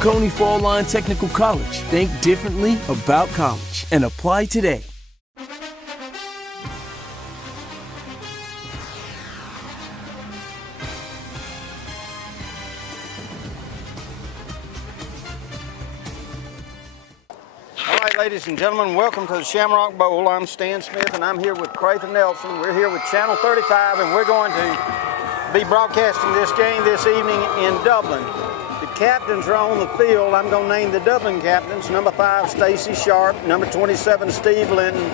Coney Fall Line Technical College. Think differently about college and apply today. All right, ladies and gentlemen, welcome to the Shamrock Bowl. I'm Stan Smith, and I'm here with Craven Nelson. We're here with Channel 35, and we're going to be broadcasting this game this evening in Dublin. The captains are on the field. I'm going to name the Dublin captains. Number 5, Stacy Sharp. Number 27, Steve Linton.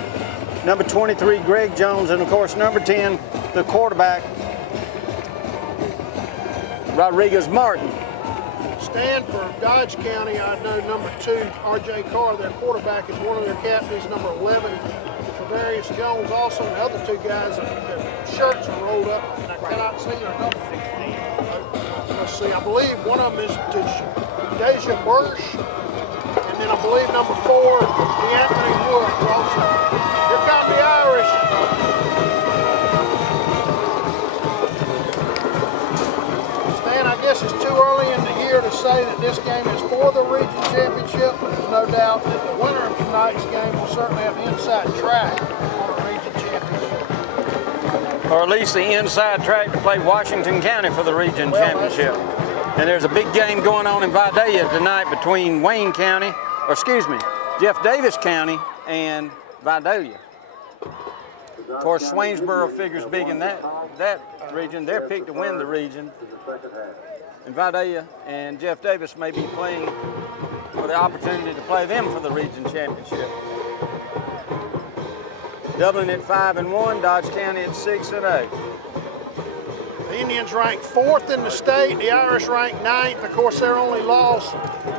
Number 23, Greg Jones. And, of course, number 10, the quarterback, Rodriguez Martin. Stan, for Dodge County, I know number 2, R.J. Carr, their quarterback, is one of their captains. Number 11, Travarius Jones. Also, the other 2 guys, their shirts are rolled up, and I cannot see their number. Let's see, I believe one of them is Deja Bursch, and then I believe number 4, D'Anthony Wood. Also, here come the Irish. Stan, I guess it's too early in the year to say that this game is for the region championship, but there's no doubt that the winner of tonight's game will certainly have the inside track on a region championship. Or at least the inside track to play Washington County for the region championship. And there's a big game going on in Vidalia tonight between Jeff Davis County and Vidalia. Of course, Swainsboro figures big in that region. They're picked to win the region. And Vidalia and Jeff Davis may be playing for the opportunity to play them for the region championship. Dublin at 5-1, Dodge County at 6-0. The Indians ranked 4th in the state. The Irish ranked 9th. Of course, their only loss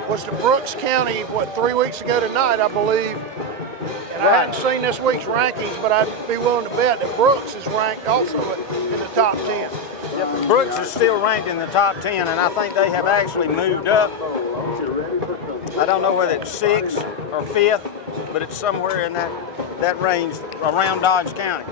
was to Brooks County, 3 weeks ago tonight, I believe. And I hadn't seen this week's rankings, but I'd be willing to bet that Brooks is ranked also in the top 10. Yep, Brooks is still ranked in the top 10, and I think they have actually moved up. I don't know whether it's 6th or 5th, but it's somewhere in that range around Dodge County.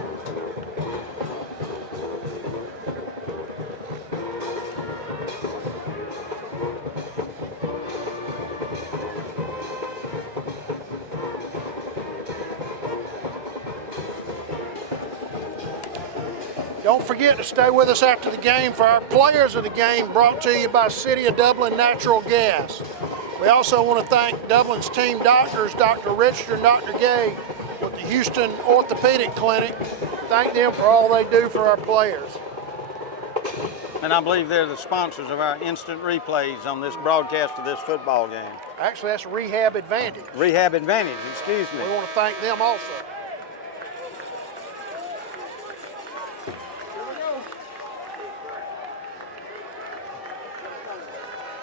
Don't forget to stay with us after the game for our players of the game, brought to you by City of Dublin Natural Gas. We also want to thank Dublin's team doctors, Dr. Richard and Dr. Gay, with the Houston Orthopedic Clinic. Thank them for all they do for our players. And I believe they're the sponsors of our instant replays on this broadcast of this football game. Actually, that's Rehab Advantage. Rehab Advantage, excuse me. We want to thank them also.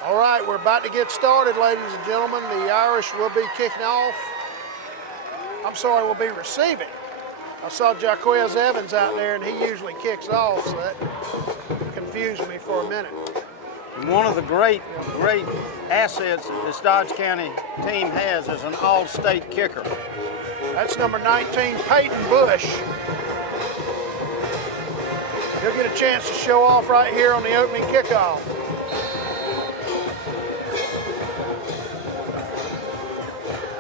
All right, we're about to get started, ladies and gentlemen. The Irish will be kicking off. I'm sorry, we'll be receiving. I saw Jaquez Evans out there, and he usually kicks off, so that confused me for a minute. One of the great assets that this Dodge County team has is an all-state kicker. That's number 19, Peyton Bush. He'll get a chance to show off right here on the opening kickoff.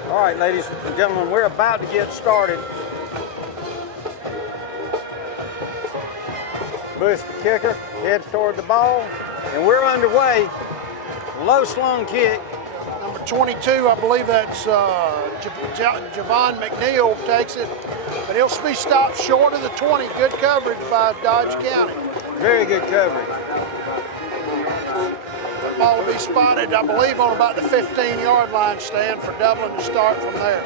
All right, ladies and gentlemen, we're about to get started. Bush, the kicker, heads toward the ball, and we're underway. Low slung kick. Number 22, I believe that's Javon McNeil takes it, but he'll be stopped short of the 20. Good coverage by Dodge County. Very good coverage. The ball will be spotted, I believe, on about the 15-yard line, Stan, for Dublin to start from there.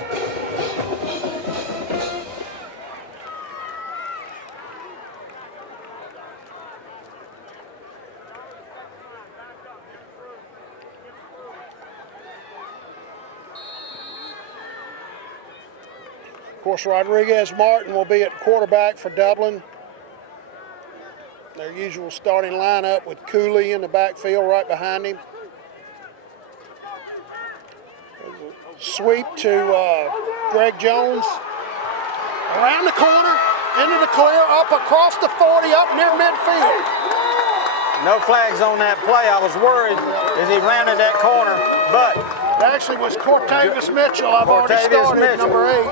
Of course, Rodriguez Martin will be at quarterback for Dublin. Their usual starting lineup with Cooley in the backfield right behind him. Sweep to Greg Jones. Around the corner, into the clear, up across the 40, up near midfield. No flags on that play. I was worried as he rounded that corner, but It actually was Cortavis Mitchell. I've already Cortavis started Mitchell. number 8.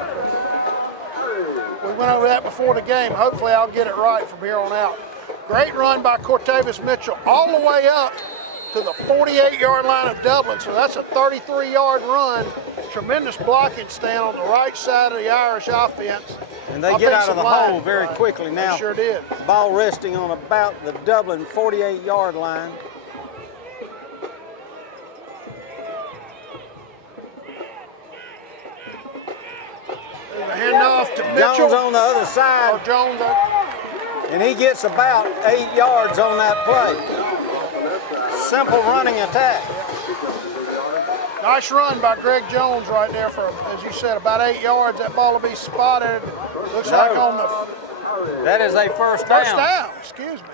We went over that before the game. Hopefully I'll get it right from here on out. Great run by Cortavis Mitchell all the way up to the 48-yard line of Dublin. So that's a 33-yard run. Tremendous blocking stand on the right side of the Irish offense. and they get out of Offensive the line. hole very quickly now. They sure did. Ball resting on about the Dublin 48-yard line. There's a handoff to Mitchell. Jones on the other side, Or Jones. and he gets about 8 yards on that play. Simple running attack. Nice run by Greg Jones right there for, as you said, about 8 yards. That ball will be spotted. Looks No. like on the That is a first down. first down. Excuse me.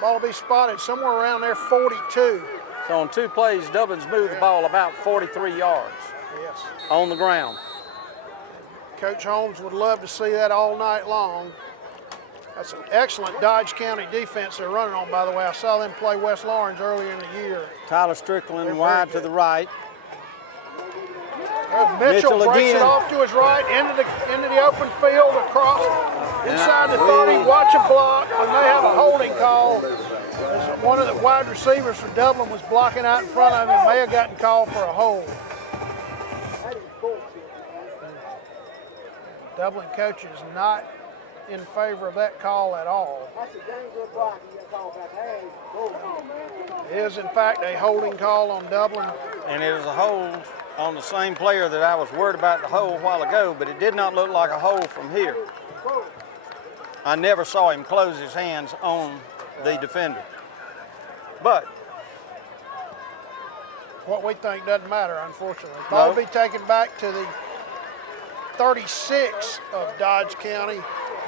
Ball will be spotted somewhere around there, 42. So on 2 plays, Dublin's moved the ball about 43 yards Yes. on the ground. Coach Holmes would love to see that all night long. That's an excellent Dodge County defense they're running on, by the way. I saw them play West Lawrence earlier in the year. Tyler Strickland They're wide very to the right. Mitchell breaks again. it off to his right, into the open field, across inside the 30. Watch a block when they have a holding call. As one of the wide receivers for Dublin was blocking out in front of him, may have gotten called for a hold. Dublin coach is not in favor of that call at all. It is in fact a holding call on Dublin. And it was a hold on the same player that I was worried about the hold a while ago, but it did not look like a hold from here. I never saw him close his hands on the defender. But What we think doesn't matter, unfortunately. Ball will be taken back to the 36 of Dodge County.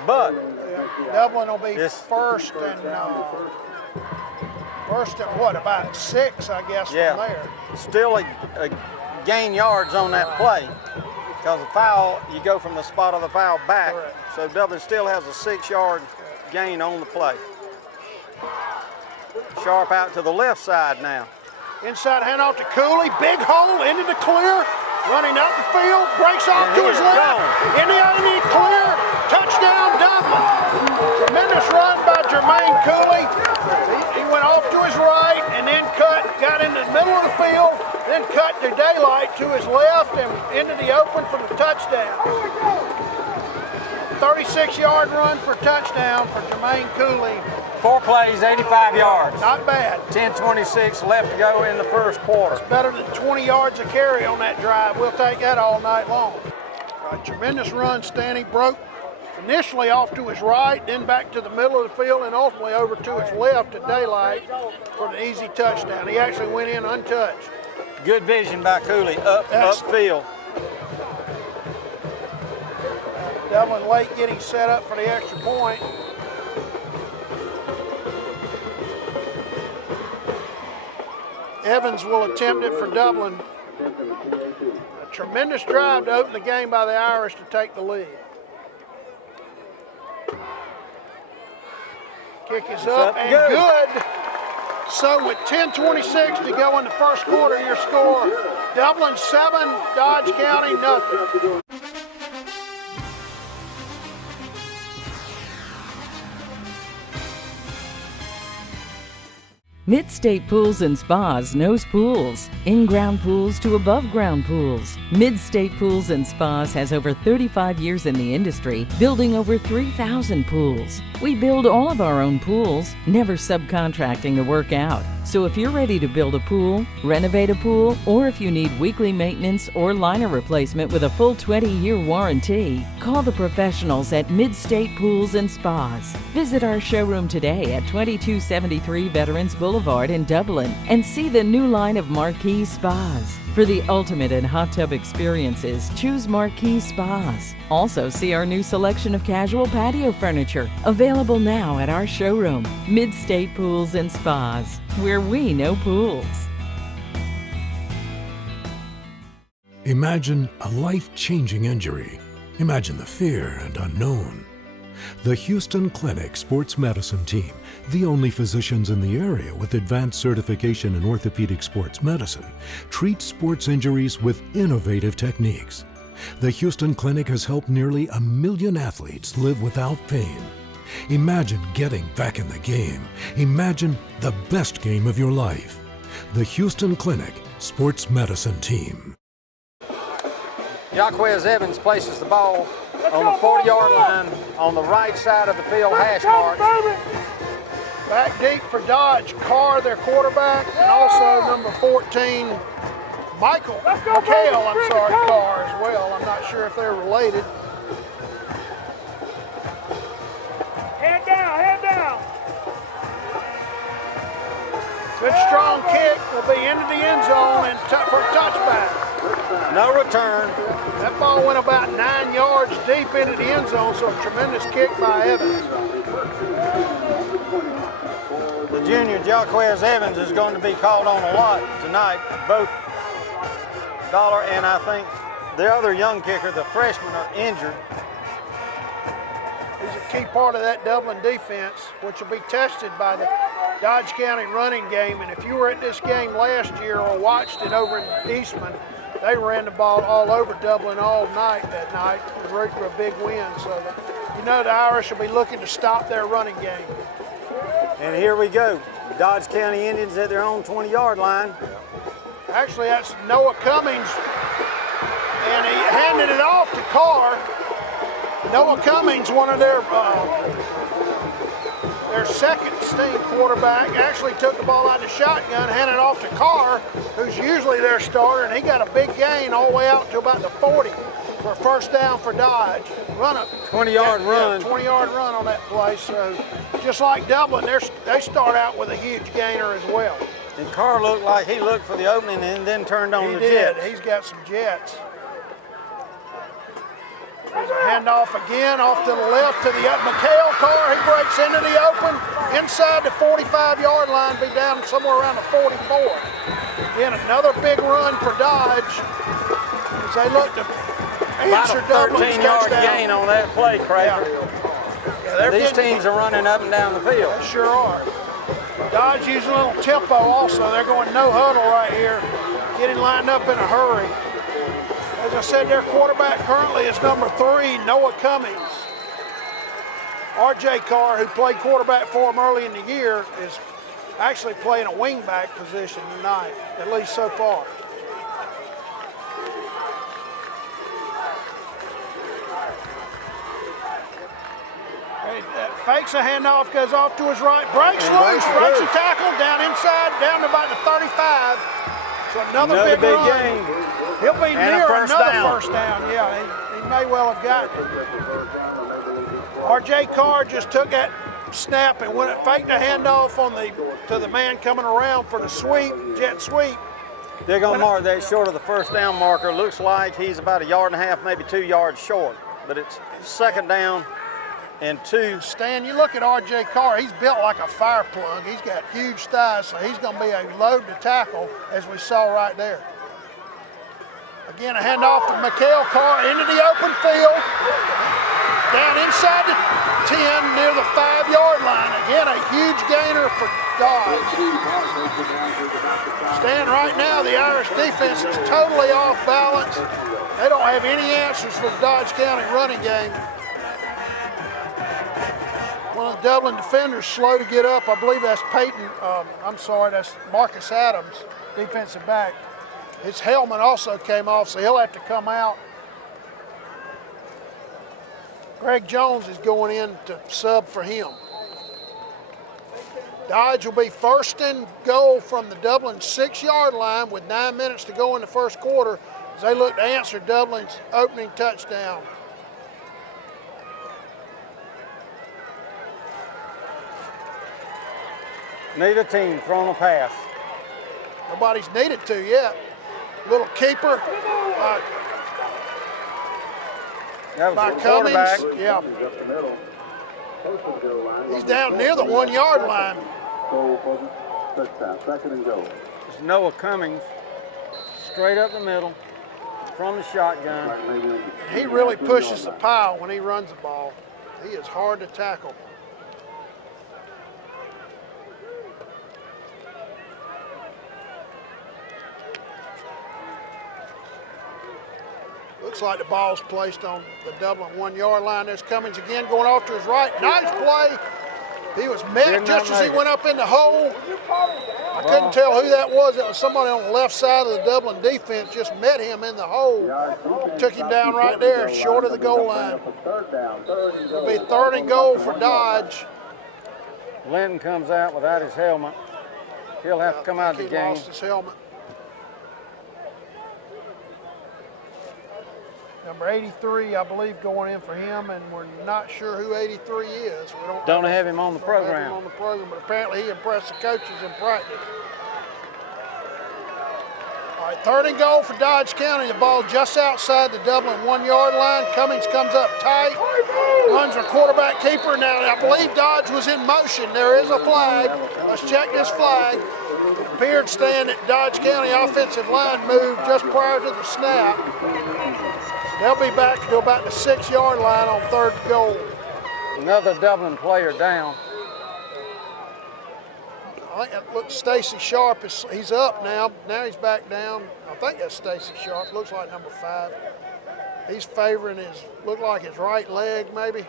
Dublin will be first and what, about 6, I guess, from there. Still a gain yards on that play, because the foul, you go from the spot of the foul back. Correct. So Dublin still has a 6-yard gain on the play. Sharp out to the left side now. Inside handoff to Cooley, big hole into the clear, running up the field, breaks off And to he his is left, gone. in the enemy clear, touchdown Dublin. Tremendous run by Jermaine Cooley. He went off to his right and then got into the middle of the field, then cut to daylight to his left and into the open for the touchdown. 36-yard run for touchdown for Jermaine Cooley. 4 plays, 85 yards. Not bad. 10:26 left to go in the first quarter. Better than 20 yards of carry on that drive. We'll take that all night long. A tremendous run, Stanley broke initially off to his right, then back to the middle of the field, and ultimately over to his left at daylight for the easy touchdown. He actually went in untouched. Good vision by Cooley upfield. Dublin late getting set up for the extra point. Evans will attempt it for Dublin. A tremendous drive to open the game by the Irish to take the lead. Kick is up and good. So with 10:26 to go in the first quarter, your score, Dublin 7, Dodge County nothing. Mid-State Pools and Spas knows pools, in-ground pools to above-ground pools. Mid-State Pools and Spas has over 35 years in the industry, building over 3,000 pools. We build all of our own pools, never subcontracting the work out. So if you're ready to build a pool, renovate a pool, or if you need weekly maintenance or liner replacement with a full 20-year warranty, call the professionals at Mid-State Pools and Spas. Visit our showroom today at 2273 Veterans Boulevard in Dublin and see the new line of Marquee Spas. For the ultimate in hot tub experiences, choose Marquee Spas. Also see our new selection of casual patio furniture, available now at our showroom, Mid-State Pools and Spas, where we know pools. Imagine a life-changing injury. Imagine the fear and unknown. The Houston Clinic Sports Medicine Team, the only physicians in the area with advanced certification in orthopedic sports medicine, treats sports injuries with innovative techniques. The Houston Clinic has helped nearly 1 million athletes live without pain. Imagine getting back in the game. Imagine the best game of your life. The Houston Clinic Sports Medicine Team. Jaquez Evans places the ball on the 40-yard line on the right side of the field hash mark. Back deep for Dodge, Carr, their quarterback, and also number 14, Mikhail, Carr as well. I'm not sure if they're related. Hand down. Good strong kick will be into the end zone and for a touchback. No return. That ball went about 9 yards deep into the end zone, so a tremendous kick by Evans. The junior Jaquez Evans is going to be called on a lot tonight. Both Dollar and I think the other young kicker, the freshman, are injured. He's a key part of that Dublin defense, which will be tested by the Dodge County running game. And if you were at this game last year or watched it over in Eastman, they ran the ball all over Dublin all night that night for a big win. So you know the Irish will be looking to stop their running game. And here we go. Dodge County Indians at their own 20-yard line. Actually, that's Noah Cummings, and he handed it off to Carr. Noah Cummings, one of their second-string quarterback, actually took the ball out of the shotgun, handed it off to Carr, who's usually their starter, and he got a big gain all the way out to about the 40 for a first down for Dodge. 20-yard run. 20-yard run on that play. So just like Dublin, they start out with a huge gainer as well. And Carr looked like he looked for the opening and then turned on the jets. He's got some jets. There's a handoff again off to the left to the Mikhail Carr. He breaks into the open inside the 45-yard line, be down somewhere around the 44. Then another big run for Dodge as they look to answer Dublin's touchdown. About a 13-yard gain on that play, Craig. Yeah, these teams are running up and down the field. They sure are. Dodge using a little tempo also. They're going no huddle right here, getting lined up in a hurry. As I said, their quarterback currently is number 3, Noah Cummings. R.J. Carr, who played quarterback for him early in the year, is actually playing a wingback position tonight, at least so far. Fakes a handoff, goes off to his right, breaks loose, breaks a tackle, down inside, down to about the 35. So another big run. Gain. He'll be And near another first down. Yeah, he may well have gotten it. R.J. Carr just took that snap and went faked a handoff to the man coming around for the sweep, jet sweep. They're going to mark that short of the first down marker. Looks like he's about 1.5 yards, maybe 2 yards short. But it's second down and 2. Stan, you look at R.J. Carr, he's built like a fire plug. He's got huge thighs, so he's going to be a load to tackle, as we saw right there. Again, a handoff to Mikhail Carr into the open field. Down inside the 10 near the 5-yard line. Again, a huge gainer for Dodge. Stan, right now, the Irish defense is totally off balance. They don't have any answers for the Dodge County running game. One of the Dublin defenders slow to get up. I believe that's that's Marcus Adams, defensive back. His helmet also came off, so he'll have to come out. Greg Jones is going in to sub for him. Dodge will be first and goal from the Dublin 6-yard line with 9 minutes to go in the first quarter as they look to answer Dublin's opening touchdown. Neither team throwing a pass. Nobody's needed to yet. Little keeper by Cummings. Yeah. He's down near the 1-yard line. It's Noah Cummings, straight up the middle, from the shotgun. He really pushes the pile when he runs the ball. He is hard to tackle. Looks like the ball's placed on the Dublin 1 yard line. There's Cummings again going off to his right. Nice play. He was met just as he went up in the hole. I couldn't tell who that was. It was somebody on the left side of the Dublin defense just met him in the hole. Took him down right there, short of the goal line. It'll be 3rd and goal for Dodge. Linton comes out without his helmet. He'll have to come out of the game. He lost his helmet. Number 83, I believe, going in for him, and we're not sure who 83 is. We don't have him on the program. Have him on the program, but apparently he impressed the coaches in practice. All right, 3rd and goal for Dodge County. The ball just outside the Dublin 1 yard line. Cummings comes up tight, runs her quarterback keeper. Now, I believe Dodge was in motion. There is a flag. Let's check this flag. It appeared, Stan, that Dodge County offensive line moved just prior to the snap. They'll be back to about the 6 yard line on 3rd and goal. Another Dublin player down. I think that looks Stacy Sharp. He's up now. Now he's back down. I think that's Stacy Sharp. Looks like number 5. He's favoring look like his right leg maybe.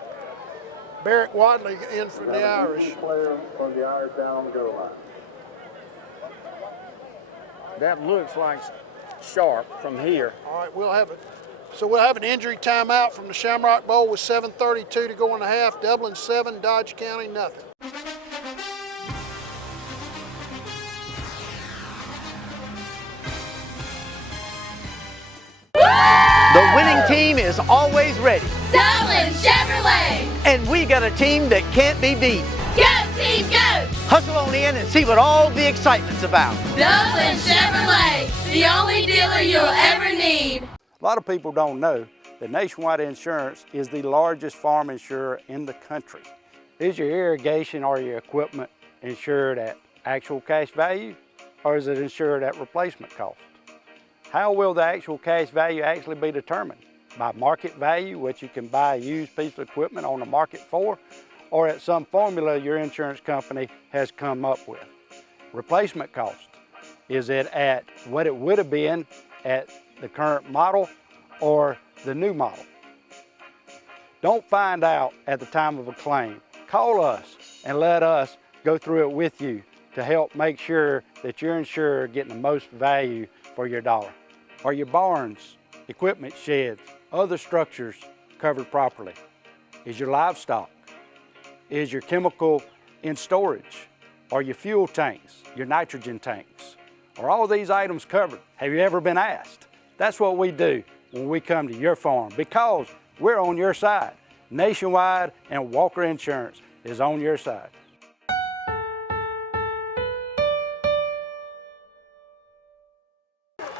Barrett Wadley in for the Irish. Player from the Irish down on the goal line. That looks like Sharp from here. All right, we'll have an injury timeout from the Shamrock Bowl with 7:32 to go in the half. Dublin 7, Dodge County nothing. The winning team is always ready. Dublin Chevrolet. And we got a team that can't be beat. Go team, go! Hustle on in and see what all the excitement's about. Dublin Chevrolet, the only dealer you'll ever need. A lot of people don't know that Nationwide Insurance is the largest farm insurer in the country. Is your irrigation or your equipment insured at actual cash value, or is it insured at replacement cost? How will the actual cash value actually be determined? By market value, which you can buy a used piece of equipment on the market for, or at some formula your insurance company has come up with? Replacement cost, is it at what it would have been at the current model or the new model? Don't find out at the time of a claim. Call us and let us go through it with you to help make sure that you're insured getting the most value for your dollar. Are your barns, equipment sheds, other structures covered properly? Is your livestock? Is your chemical in storage? Are your fuel tanks, your nitrogen tanks? Are all these items covered? Have you ever been asked? That's what we do when we come to your farm, because we're on your side. Nationwide and Walker Insurance is on your side.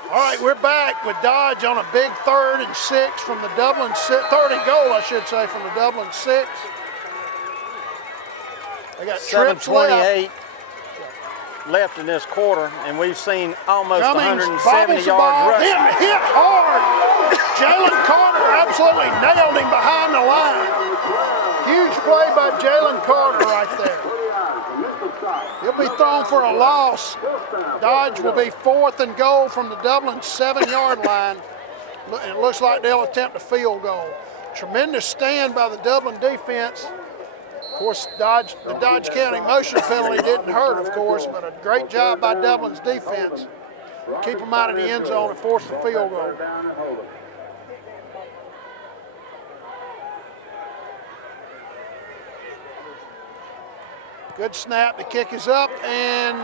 All right, we're back with Dodge on a big 3rd and 6 from the Dublin 3rd and goal, I should say, from the Dublin 6. They got trips left. 7:28 left in this quarter, and we've seen almost Cummings 170 yards rushing. Hit hard. Jalen Carter absolutely nailed him behind the line. Huge play by Jalen Carter right there. He'll be thrown for a loss. Dodge will be 4th and goal from the Dublin 7 yard line. It looks like they'll attempt a field goal. Tremendous stand by the Dublin defense. Of course, the Dodge County motion penalty didn't hurt, of course, but a great job by Dublin's defense. Keep them out of the end zone and force the field goal. Good snap, the kick is up, and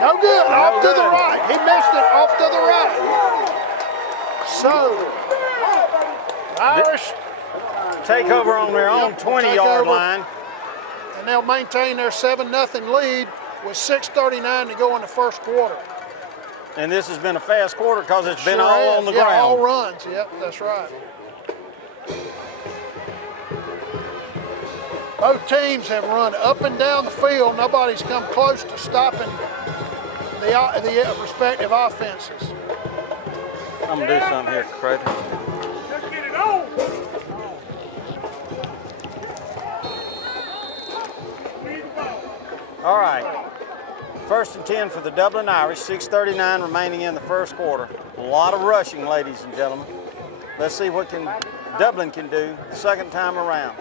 no good, off to the right. He missed it, off to the right. So, Irish take over on their own 20-yard line. And they'll maintain their 7-0 lead with 6:39 to go in the first quarter. And this has been a fast quarter because it's been all on the ground. All runs, yep, that's right. Both teams have run up and down the field. Nobody's come close to stopping the respective offenses. I'm going to do something here, Craig. Let's get it on. All right. 1st and 10 for the Dublin Irish, 6:39 remaining in the first quarter. A lot of rushing, ladies and gentlemen. Let's see what Dublin can do the second time around.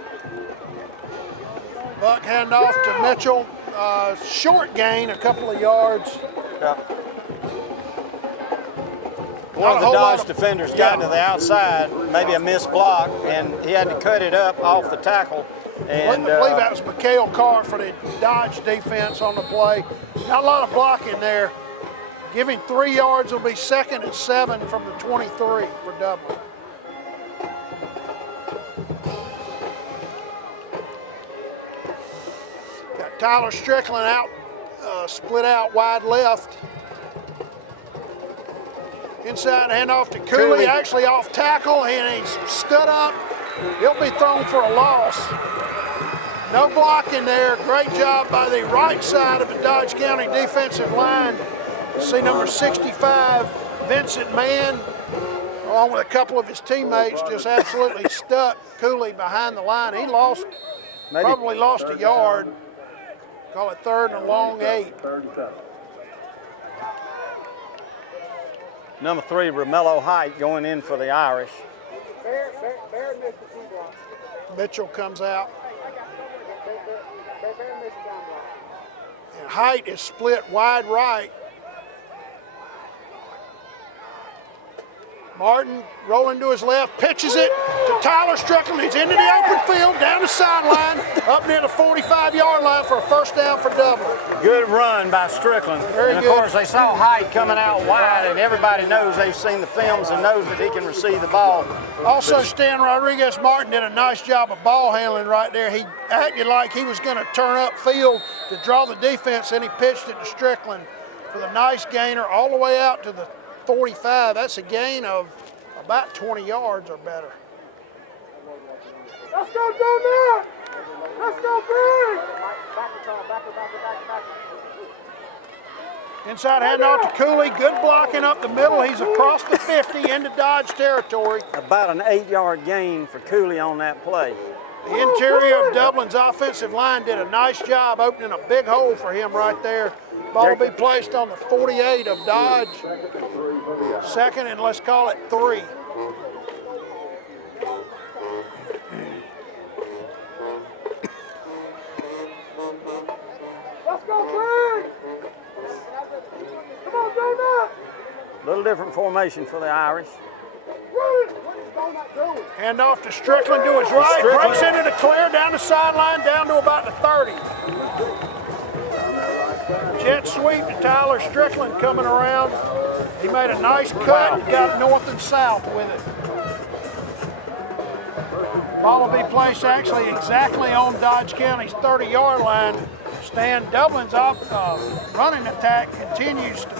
Buck handoff to Mitchell. Short gain, a couple of yards. Yep. One of the Dodge defenders got to the outside, maybe a missed block, and he had to cut it up off the tackle. And I believe that was Mikhail Carr for the Dodge defense on the play. Not a lot of blocking there. Giving 3 yards will be 2nd and 7 from the 23 for Dublin. Got Tyler Strickland out, split out wide left. Inside handoff to Cooley, actually off tackle, and he's stood up. He'll be thrown for a loss. No blocking there. Great job by the right side of the Dodge County defensive line. See number 65, Vincent Mann, along with a couple of his teammates, just absolutely stuck Cooley behind the line. He probably lost a yard. Call it 3rd and a long 8. Number 3, Romello Height, going in for the Irish. Mitchell comes out. And Height is split wide right. Martin rolling to his left, pitches it to Tyler Strickland. He's into the open field, down the sideline, up near the 45-yard line for a first down for Dublin. Good run by Strickland. Very and of good. course, they saw Height coming out wide, and everybody knows they've seen the films and knows that he can receive the ball. Also, Stan Rodriguez Martin did a nice job of ball handling right there. He acted like he was going to turn up field to draw the defense, and he pitched it to Strickland for the nice gainer all the way out to the 45. That's a gain of about 20 yards or better. Let's go, Dublin! Let's go, big! Inside handoff to Cooley. Good blocking up the middle. He's across the 50 into Dodge territory. About an 8-yard gain for Cooley on that play. The interior of Dublin's offensive line did a nice job opening a big hole for him right there. Ball will be placed on the 48 of Dodge. 2nd and let's call it 3. Let's go, big! Come on, Donut! Little different formation for the Irish. Hand off to Strickland to his right. Breaks into the clear down the sideline, down to about the 30. Jet sweep to Tyler Strickland coming around. He made a nice cut and got north and south with it. Ball will be placed actually exactly on Dodge County's 30-yard line. Stan, Dublin's running attack continues to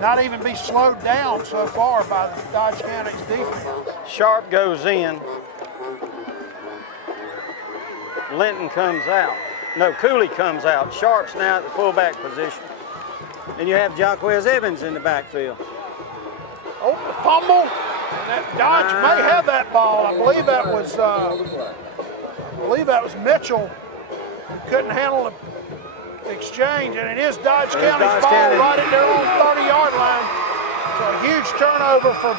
not even be slowed down so far by the Dodge County's defense. Sharp goes in. Linton comes out. No, Cooley comes out. Sharp's now at the fullback position. And you have Jaquez Evans in the backfield. Oh, the fumble. And that Dodge may have that ball. I believe that was Mitchell. Couldn't handle the exchange, and it is Dodge County's ball right at their own 30-yard line. So a huge turnover for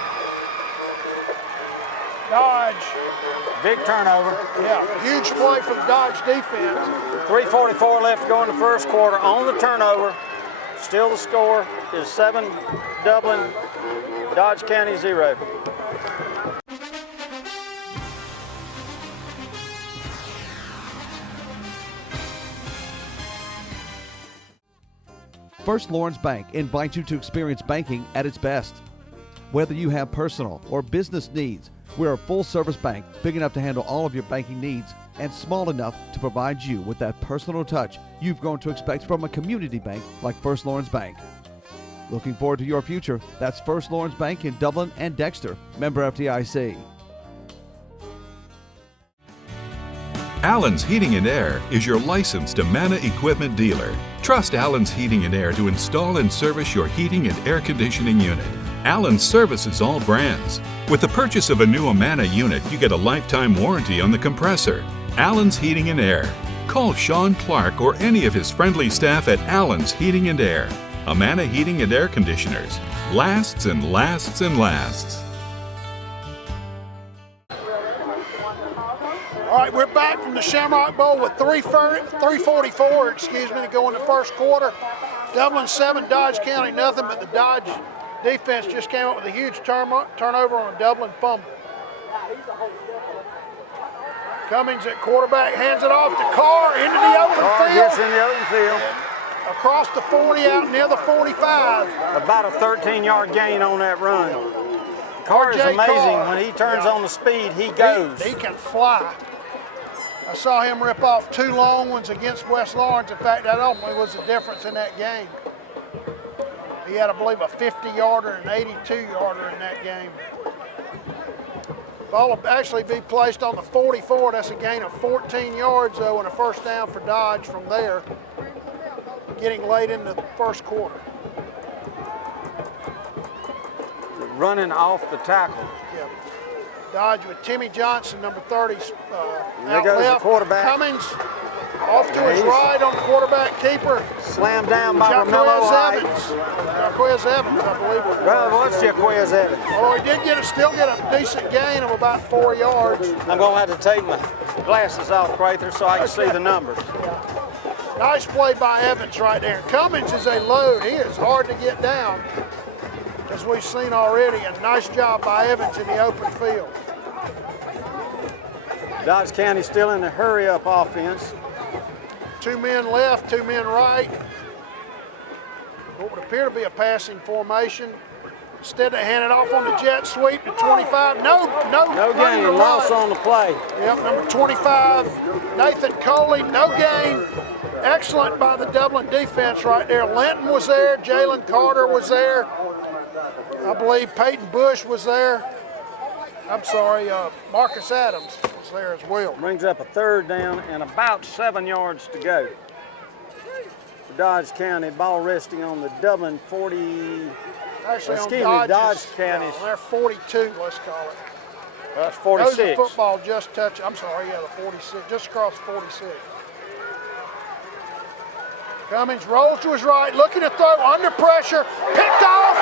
Dodge. Big turnover. Yeah, huge play for the Dodge defense. 3:44 left to go in the first quarter on the turnover. Still the score is 7 Dublin, Dodge County 0. First Lawrence Bank invites you to experience banking at its best. Whether you have personal or business needs, we're a full-service bank big enough to handle all of your banking needs and small enough to provide you with that personal touch you've grown to expect from a community bank like First Lawrence Bank. Looking forward to your future. That's First Lawrence Bank in Dublin and Dexter, member FDIC. Allen's Heating and Air is your licensed Amana equipment dealer. Trust Allen's Heating and Air to install and service your heating and air conditioning unit. Allen's services all brands. With the purchase of a new Amana unit, you get a lifetime warranty on the compressor. Allen's Heating and Air. Call Sean Clark or any of his friendly staff at Allen's Heating and Air. Amana Heating and Air Conditioners. Lasts and lasts and lasts. All right, we're back from the Shamrock Bowl with 3:44, to go in the first quarter. Dublin 7, Dodge County nothing, but the Dodge defense just came up with a huge turnover on a Dublin fumble. Cummings at quarterback, hands it off to Carr into the open field. Gets in the open field. Across the 40, out near the 45. About a 13-yard gain on that run. Carr is amazing. When he turns on the speed, he goes. He can fly. I saw him rip off 2 long ones against West Lawrence. In fact, that ultimately was the difference in that game. He had, I believe, a 50-yarder and an 82-yarder in that game. Ball will actually be placed on the 44. That's a gain of 14 yards, though, and a first down for Dodge from there, getting late in the first quarter. Running off the tackle. Yeah. Dodge with Timmy Johnson, number 30, There out goes left. the quarterback. Cummings off to his right on the quarterback keeper. Slammed down by Jaquez Romello Evans. Jaquez Evans, I believe. Well, what's Jaquez Evans? Oh, he did still get a decent gain of about 4 yards. I'm going to have to take my glasses off, Prather, so I can see the numbers. Nice play by Evans right there. Cummings is a load. He is hard to get down, as we've seen already. A nice job by Evans in the open field. Dodge County still in the hurry-up offense. 2 men left, 2 men right. What would appear to be a passing formation. Instead, they hand it off on the jet sweep to 25. No gain, loss on the play. Yep, number 25, Nathan Coley, no gain. Excellent by the Dublin defense right there. Linton was there, Jalen Carter was there. I believe Peyton Bush was there. I'm sorry, Marcus Adams was there as well. Brings up a third down and about 7 yards to go. For Dodge County, ball resting on the Dublin 40. Actually, excuse on me, Dodge County's. They're 42, let's call it. That's 46. Those are football just touch. I'm sorry, yeah, the 46, just across 46. Cummings rolls to his right, looking to throw, under pressure, picked off.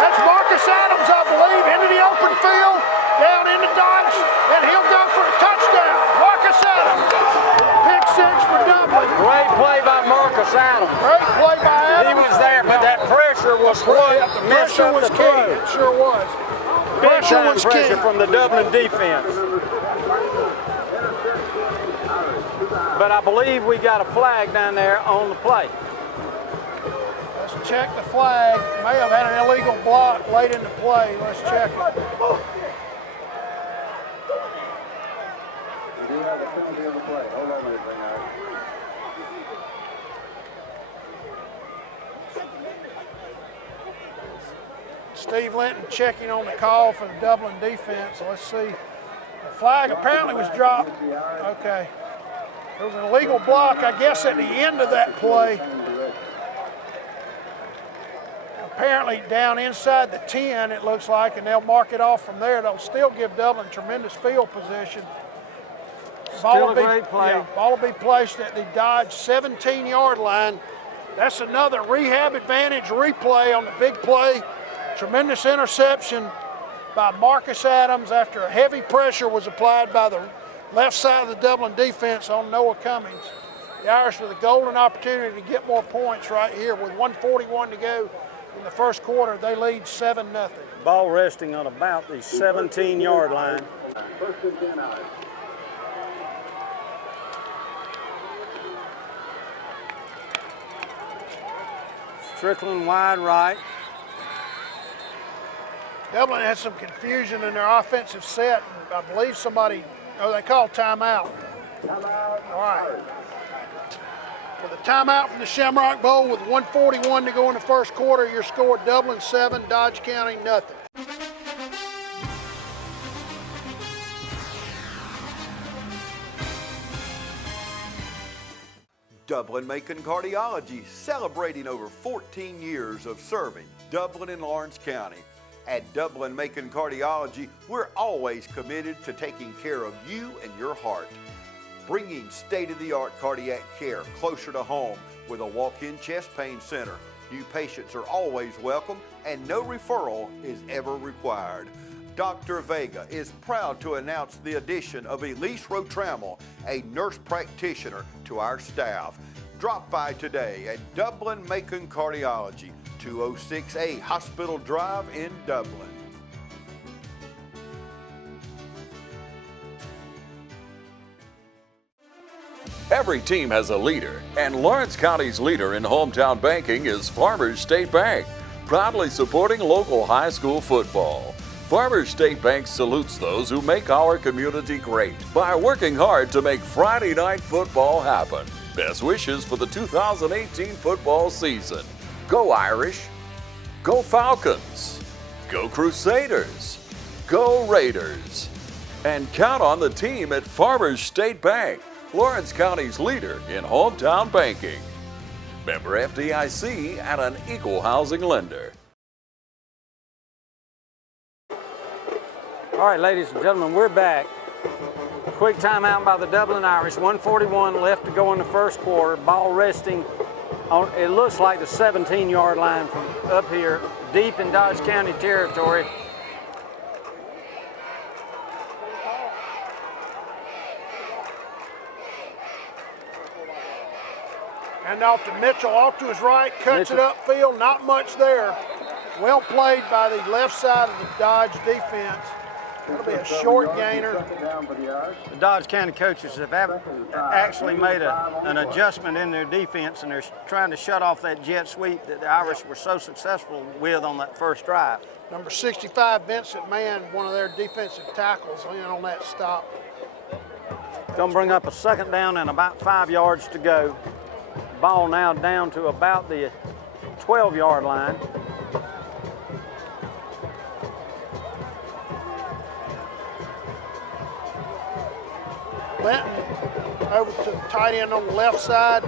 That's Marcus Adams, I believe, into the open field, down into Dodge, and he'll go for a touchdown. Marcus Adams, pick 6 for Dublin. Great play by Marcus Adams. Great play by Adams. He was there, but that pressure was what messed up the key. throw. It sure was. Big time was pressure key. from the Dublin defense. But I believe we got a flag down there on the play. Let's check the flag. May have had an illegal block late in the play. Let's check it. We do have a penalty on the play. Hold on a minute, now. Steve Linton checking on the call for the Dublin defense. So let's see. The flag apparently was dropped. Okay. There was an illegal block, I guess, at the end of that play. Apparently down inside the 10, it looks like, and they'll mark it off from there. They'll still give Dublin tremendous field position. Still a great play. Yeah, ball will be placed at the Dodge 17-yard line. That's another rehab advantage replay on the big play. Tremendous interception by Marcus Adams after a heavy pressure was applied by the left side of the Dublin defense on Noah Cummings. The Irish with a golden opportunity to get more points right here. With 1:41 to go in the first quarter, they lead 7-0. Ball resting on about the 17-yard line. First and 10 Irish. Strickland wide right. Dublin had some confusion in their offensive set. I believe somebody, they called timeout. All right. With a timeout from the Shamrock Bowl with 1:41 to go in the first quarter, your score Dublin 7, Dodge County nothing. Dublin-Macon Cardiology, celebrating over 14 years of serving Dublin and Lawrence County. At Dublin-Macon Cardiology, we're always committed to taking care of you and your heart. bringing state-of-the-art cardiac care closer to home with a walk-in chest pain center. New patients are always welcome and no referral is ever required. Dr. Vega is proud to announce the addition of Elise Rotrammel, a nurse practitioner, to our staff. Drop by today at Dublin Macon Cardiology, 206A Hospital Drive in Dublin. Every team has a leader, and Lawrence County's leader in hometown banking is Farmers State Bank, proudly supporting local high school football. Farmers State Bank salutes those who make our community great by working hard to make Friday night football happen. Best wishes for the 2018 football season. Go Irish, go Falcons, go Crusaders, go Raiders, and count on the team at Farmers State Bank, Lawrence County's leader in hometown banking. Member FDIC and an equal housing lender. All right, ladies and gentlemen, we're back. Quick timeout by the Dublin Irish. 1:41 left to go in the first quarter. Ball resting on, it looks like the 17-yard line from up here, deep in Dodge County territory. And off to Mitchell, off to his right, cuts it upfield, not much there. Well played by the left side of the Dodge defense. That'll be a short gainer. The Dodge County coaches have actually made an adjustment in their defense, and they're trying to shut off that jet sweep that the Irish were so successful with on that first drive. Number 65, Vincent Mann, one of their defensive tackles, in on that stop. Gonna bring up a second down and about 5 yards to go. Ball now down to about the 12-yard line. Benton over to the tight end on the left side.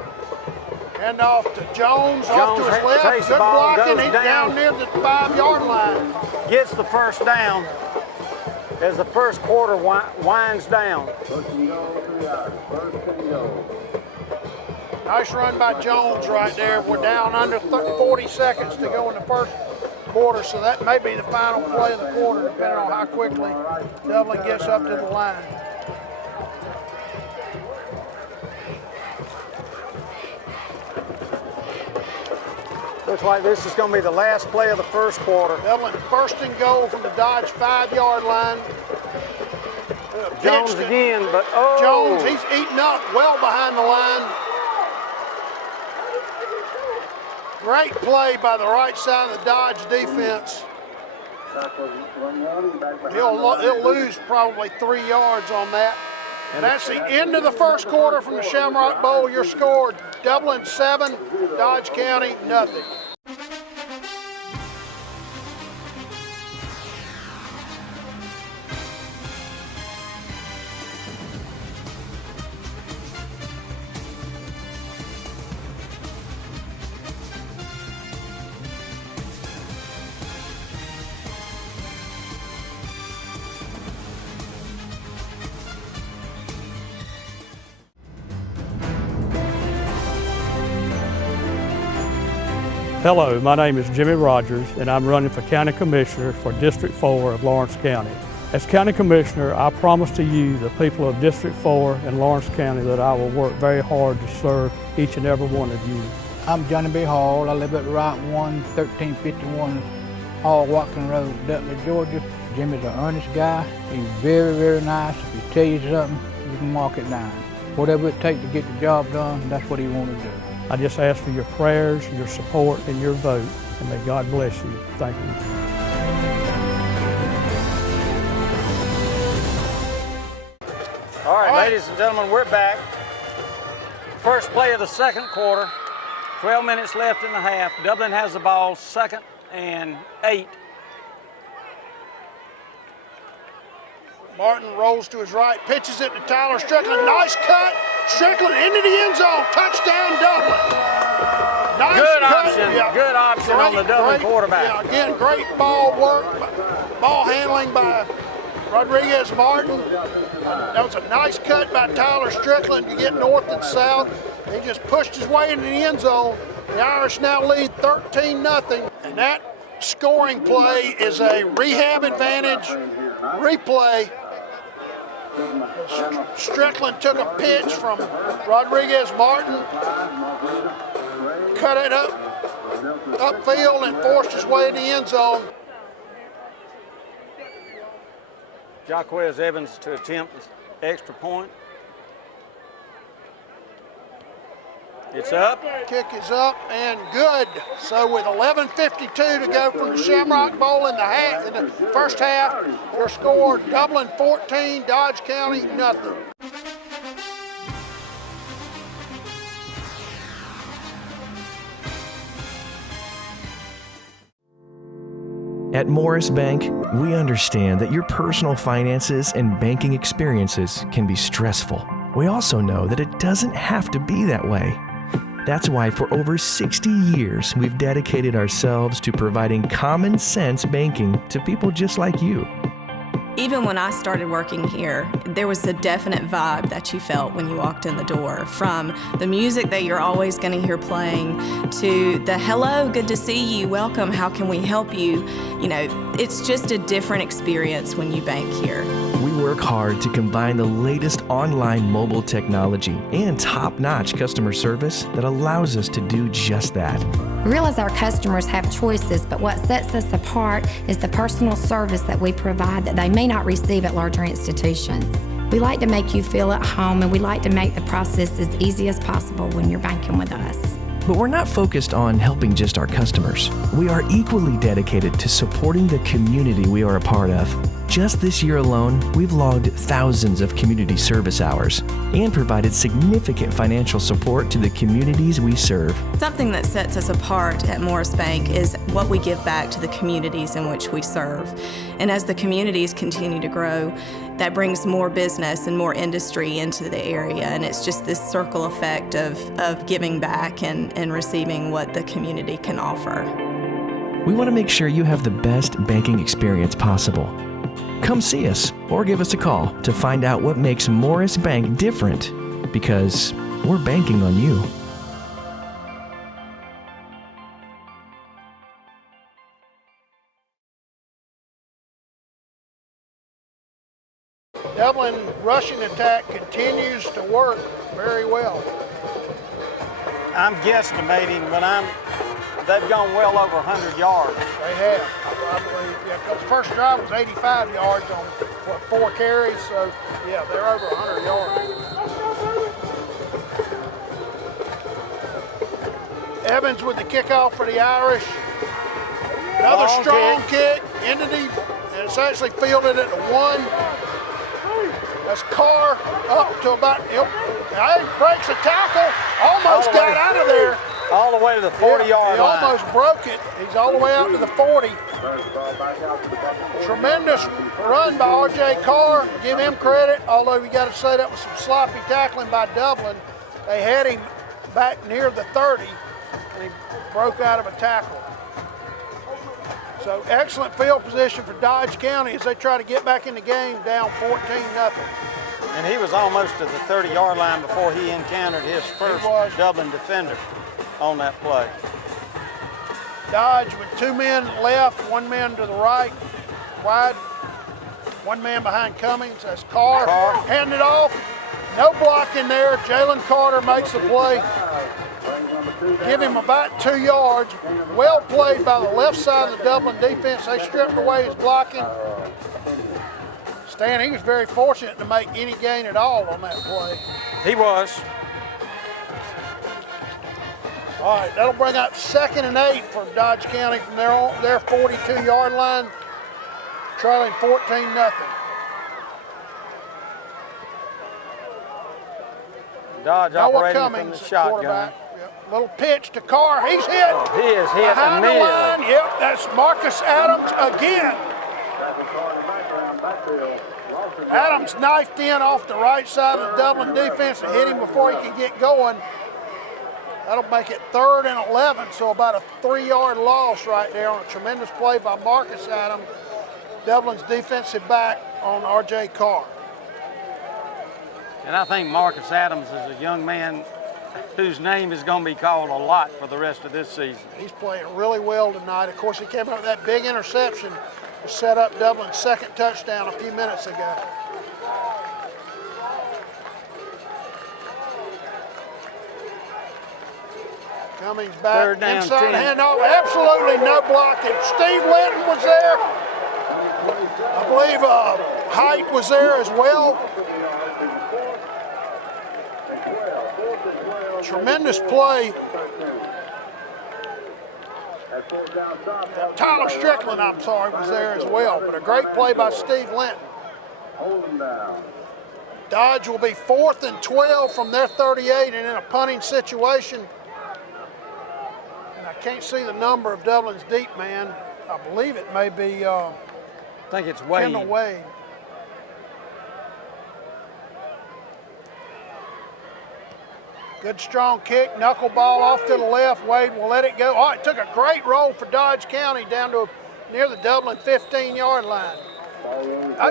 Hand off to Jones off to his left. Good blocking. He's down near the 5-yard line. Gets the first down as the first quarter winds down. Nice run by Jones right there. We're down under 40 seconds to go in the first quarter, so that may be the final play of the quarter, depending on how quickly Dublin gets up to the line. Looks like this is going to be the last play of the first quarter. Dublin first and goal from the Dodge 5-yard line. Jones again, but Jones, he's eating up well behind the line. Great play by the right side of the Dodge defense. He'll lose probably 3 yards on that. And that's the end of the first quarter from the Shamrock Bowl. Your score, Dublin 7, Dodge County nothing. Hello, my name is Jimmy Rogers, and I'm running for County Commissioner for District 4 of Lawrence County. As County Commissioner, I promise to you, the people of District 4 and Lawrence County, that I will work very hard to serve each and every one of you. I'm Johnny B. Hall. I live at Route 1, 1351 Hall Watkin Road, Dudley, Georgia. Jimmy's an earnest guy. He's very, very nice. If he tells you something, you can mark it down. Whatever it takes to get the job done, that's what he wants to do. I just ask for your prayers, your support, and your vote, and may God bless you. Thank you. All right, ladies and gentlemen, we're back. First play of the second quarter. 12 minutes left in the half. Dublin has the ball, 2nd and 8. Martin rolls to his right, pitches it to Tyler Strickland. Nice cut. Strickland into the end zone. Touchdown, Dublin. Nice good cut. option. Yeah. Good option on the Dublin quarterback. Yeah, again, great ball work, ball handling by Rodriguez Martin. That was a nice cut by Tyler Strickland to get north and south. He just pushed his way into the end zone. The Irish now lead 13-0, and that scoring play is a rehab advantage replay. Strickland took a pitch from Rodriguez Martin, cut it upfield and forced his way in the end zone. Jaquez Evans to attempt the extra point. It's up. Kick is up and good. So with 11:52 to go from the Shamrock Bowl in the first half, your score: Dublin 14, Dodge County nothing. At Morris Bank, we understand that your personal finances and banking experiences can be stressful. We also know that it doesn't have to be that way. That's why for over 60 years, we've dedicated ourselves to providing common sense banking to people just like you. Even when I started working here, there was a definite vibe that you felt when you walked in the door, from the music that you're always going to hear playing to the hello, good to see you, welcome, how can we help you? You know, it's just a different experience when you bank here. We work hard to combine the latest online mobile technology and top-notch customer service that allows us to do just that. We realize our customers have choices, but what sets us apart is the personal service that we provide that they may not receive at larger institutions. We like to make you feel at home, and we like to make the process as easy as possible when you're banking with us. But we're not focused on helping just our customers. We are equally dedicated to supporting the community we are a part of. Just this year alone, we've logged thousands of community service hours and provided significant financial support to the communities we serve. Something that sets us apart at Morris Bank is what we give back to the communities in which we serve. And as the communities continue to grow, that brings more business and more industry into the area. And it's just this circle effect of giving back and receiving what the community can offer. We want to make sure you have the best banking experience possible. Come see us or give us a call to find out what makes Morris Bank different, because we're banking on you. Dublin rushing attack continues to work very well. I'm guesstimating, but they've gone well over 100 yards. They have, I believe. Yeah, because the first drive was 85 yards on, 4 carries, so yeah, they're over 100 yards. Evans with the kickoff for the Irish. Another strong kick into the, and it's actually fielded at the 1. That's Carr up to about, breaks a tackle, almost got out of there. All the way to the 40-yard line. He almost broke it. He's all the way out to the 40. Tremendous run by R.J. Carr. Give him credit, although you got to say that was some sloppy tackling by Dublin. They had him back near the 30, and he broke out of a tackle. So excellent field position for Dodge County as they try to get back in the game down 14-0. And he was almost to the 30-yard line before he encountered his first Dublin defender on that play. Dodge with 2 men left, 1 man to the right, wide, 1 man behind Cummings. That's Carr. Handed off, no block in there. Jalen Carter makes the play. Give him about 2 yards. Well played by the left side of the Dublin defense. They stripped away his blocking. Stan, he was very fortunate to make any gain at all on that play. He was. All right, that'll bring up 2nd and 8 for Dodge County from their 42-yard line, trailing 14-0. Dodge operating from the shotgun. Yep. Little pitch to Carr. He's hit. Oh, he is hit behind immediately. The line. Yep, that's Marcus Adams again. Adams knifed in off the right side of the Dublin defense and hit him before he could get going. That'll make it 3rd and 11, so about a 3-yard loss right there on a tremendous play by Marcus Adams, Dublin's defensive back on R.J. Carr. And I think Marcus Adams is a young man whose name is going to be called a lot for the rest of this season. He's playing really well tonight. Of course, he came up with that big interception to set up Dublin's second touchdown a few minutes ago. Cummings back, inside handoff, absolutely no blocking. Steve Linton was there. I believe Height was there as well. Tremendous play. Tyler Strickland, I'm sorry, was there as well, but a great play by Steve Linton. Dodge will be 4th and 12 from their 38 and in a punting situation. And I can't see the number of Dublin's deep man. I believe it may be I think it's Wade. Kendall Wade. Good strong kick, knuckleball off to the left. Wade will let it go. Oh, it took a great roll for Dodge County down to near the Dublin 15-yard line.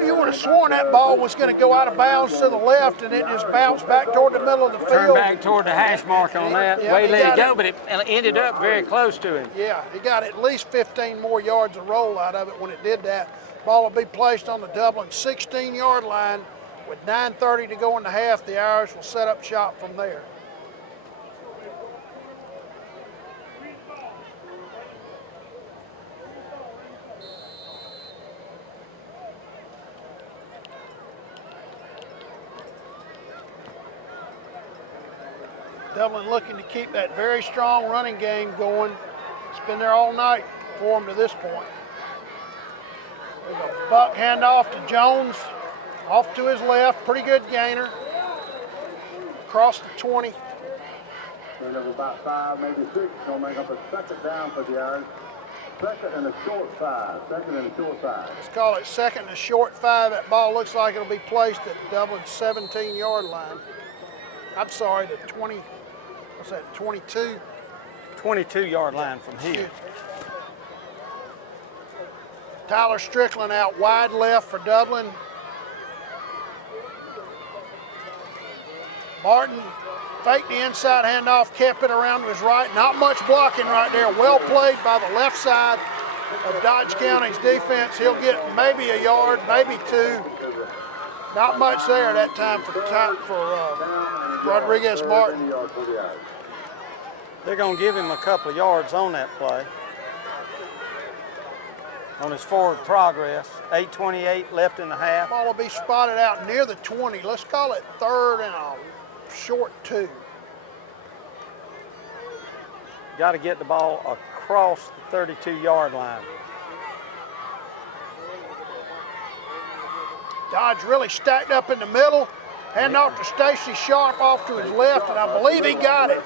You would have sworn that ball was going to go out of bounds to the left and it just bounced back toward the middle of the field. Turned back toward the hash mark on that. Yeah, Wade let it go, but it ended up very close to him. Yeah, he got at least 15 more yards of roll out of it when it did that. Ball will be placed on the Dublin 16-yard line with 9:30 to go in the half. The Irish will set up shop from there. Dublin looking to keep that very strong running game going. It's been there all night for them to this point. There's a buck handoff to Jones, off to his left, pretty good gainer. Across the 20. Turn of about 5, maybe 6, gonna make up a second down for the Irish. Second and a short 5, second and a short 5. Let's call it second and a short 5. That ball looks like it'll be placed at Dublin's 17-yard line. I'm sorry, the 20. What's that, 22? 22-yard line from here. Tyler Strickland out wide left for Dublin. Martin faked the inside handoff, kept it around to his right. Not much blocking right there. Well played by the left side of Dodge County's defense. He'll get maybe a yard, maybe 2. Not much there that time for Rodriguez Martin. They're going to give him a couple of yards on that play. On his forward progress, 8:28 left in the half. Ball will be spotted out near the 20. Let's call it 3rd and a short 2. Got to get the ball across the 32-yard line. Dodge really stacked up in the middle. Hand off to Stacy Sharp off to his left, and I believe he got it.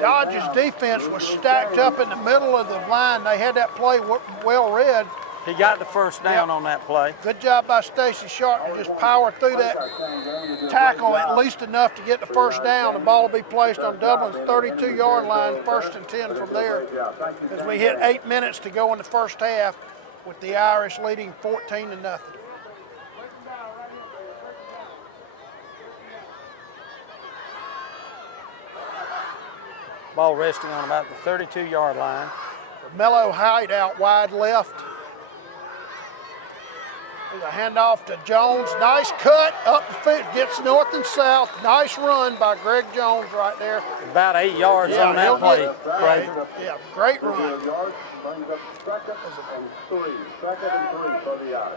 Dodge's defense was stacked up in the middle of the line. They had that play well read. He got the first down on that play. Good job by Stacy Sharp to just power through that tackle at least enough to get the first down. The ball will be placed on Dublin's 32-yard line, 1st and 10 from there. As we hit 8 minutes to go in the first half with the Irish leading 14-0. Ball resting on about the 32-yard line. Mello Hyde out wide left. There's a handoff to Jones. Nice cut up the field. Gets north and south. Nice run by Greg Jones right there. About 8 yards on that play. Yeah, great run.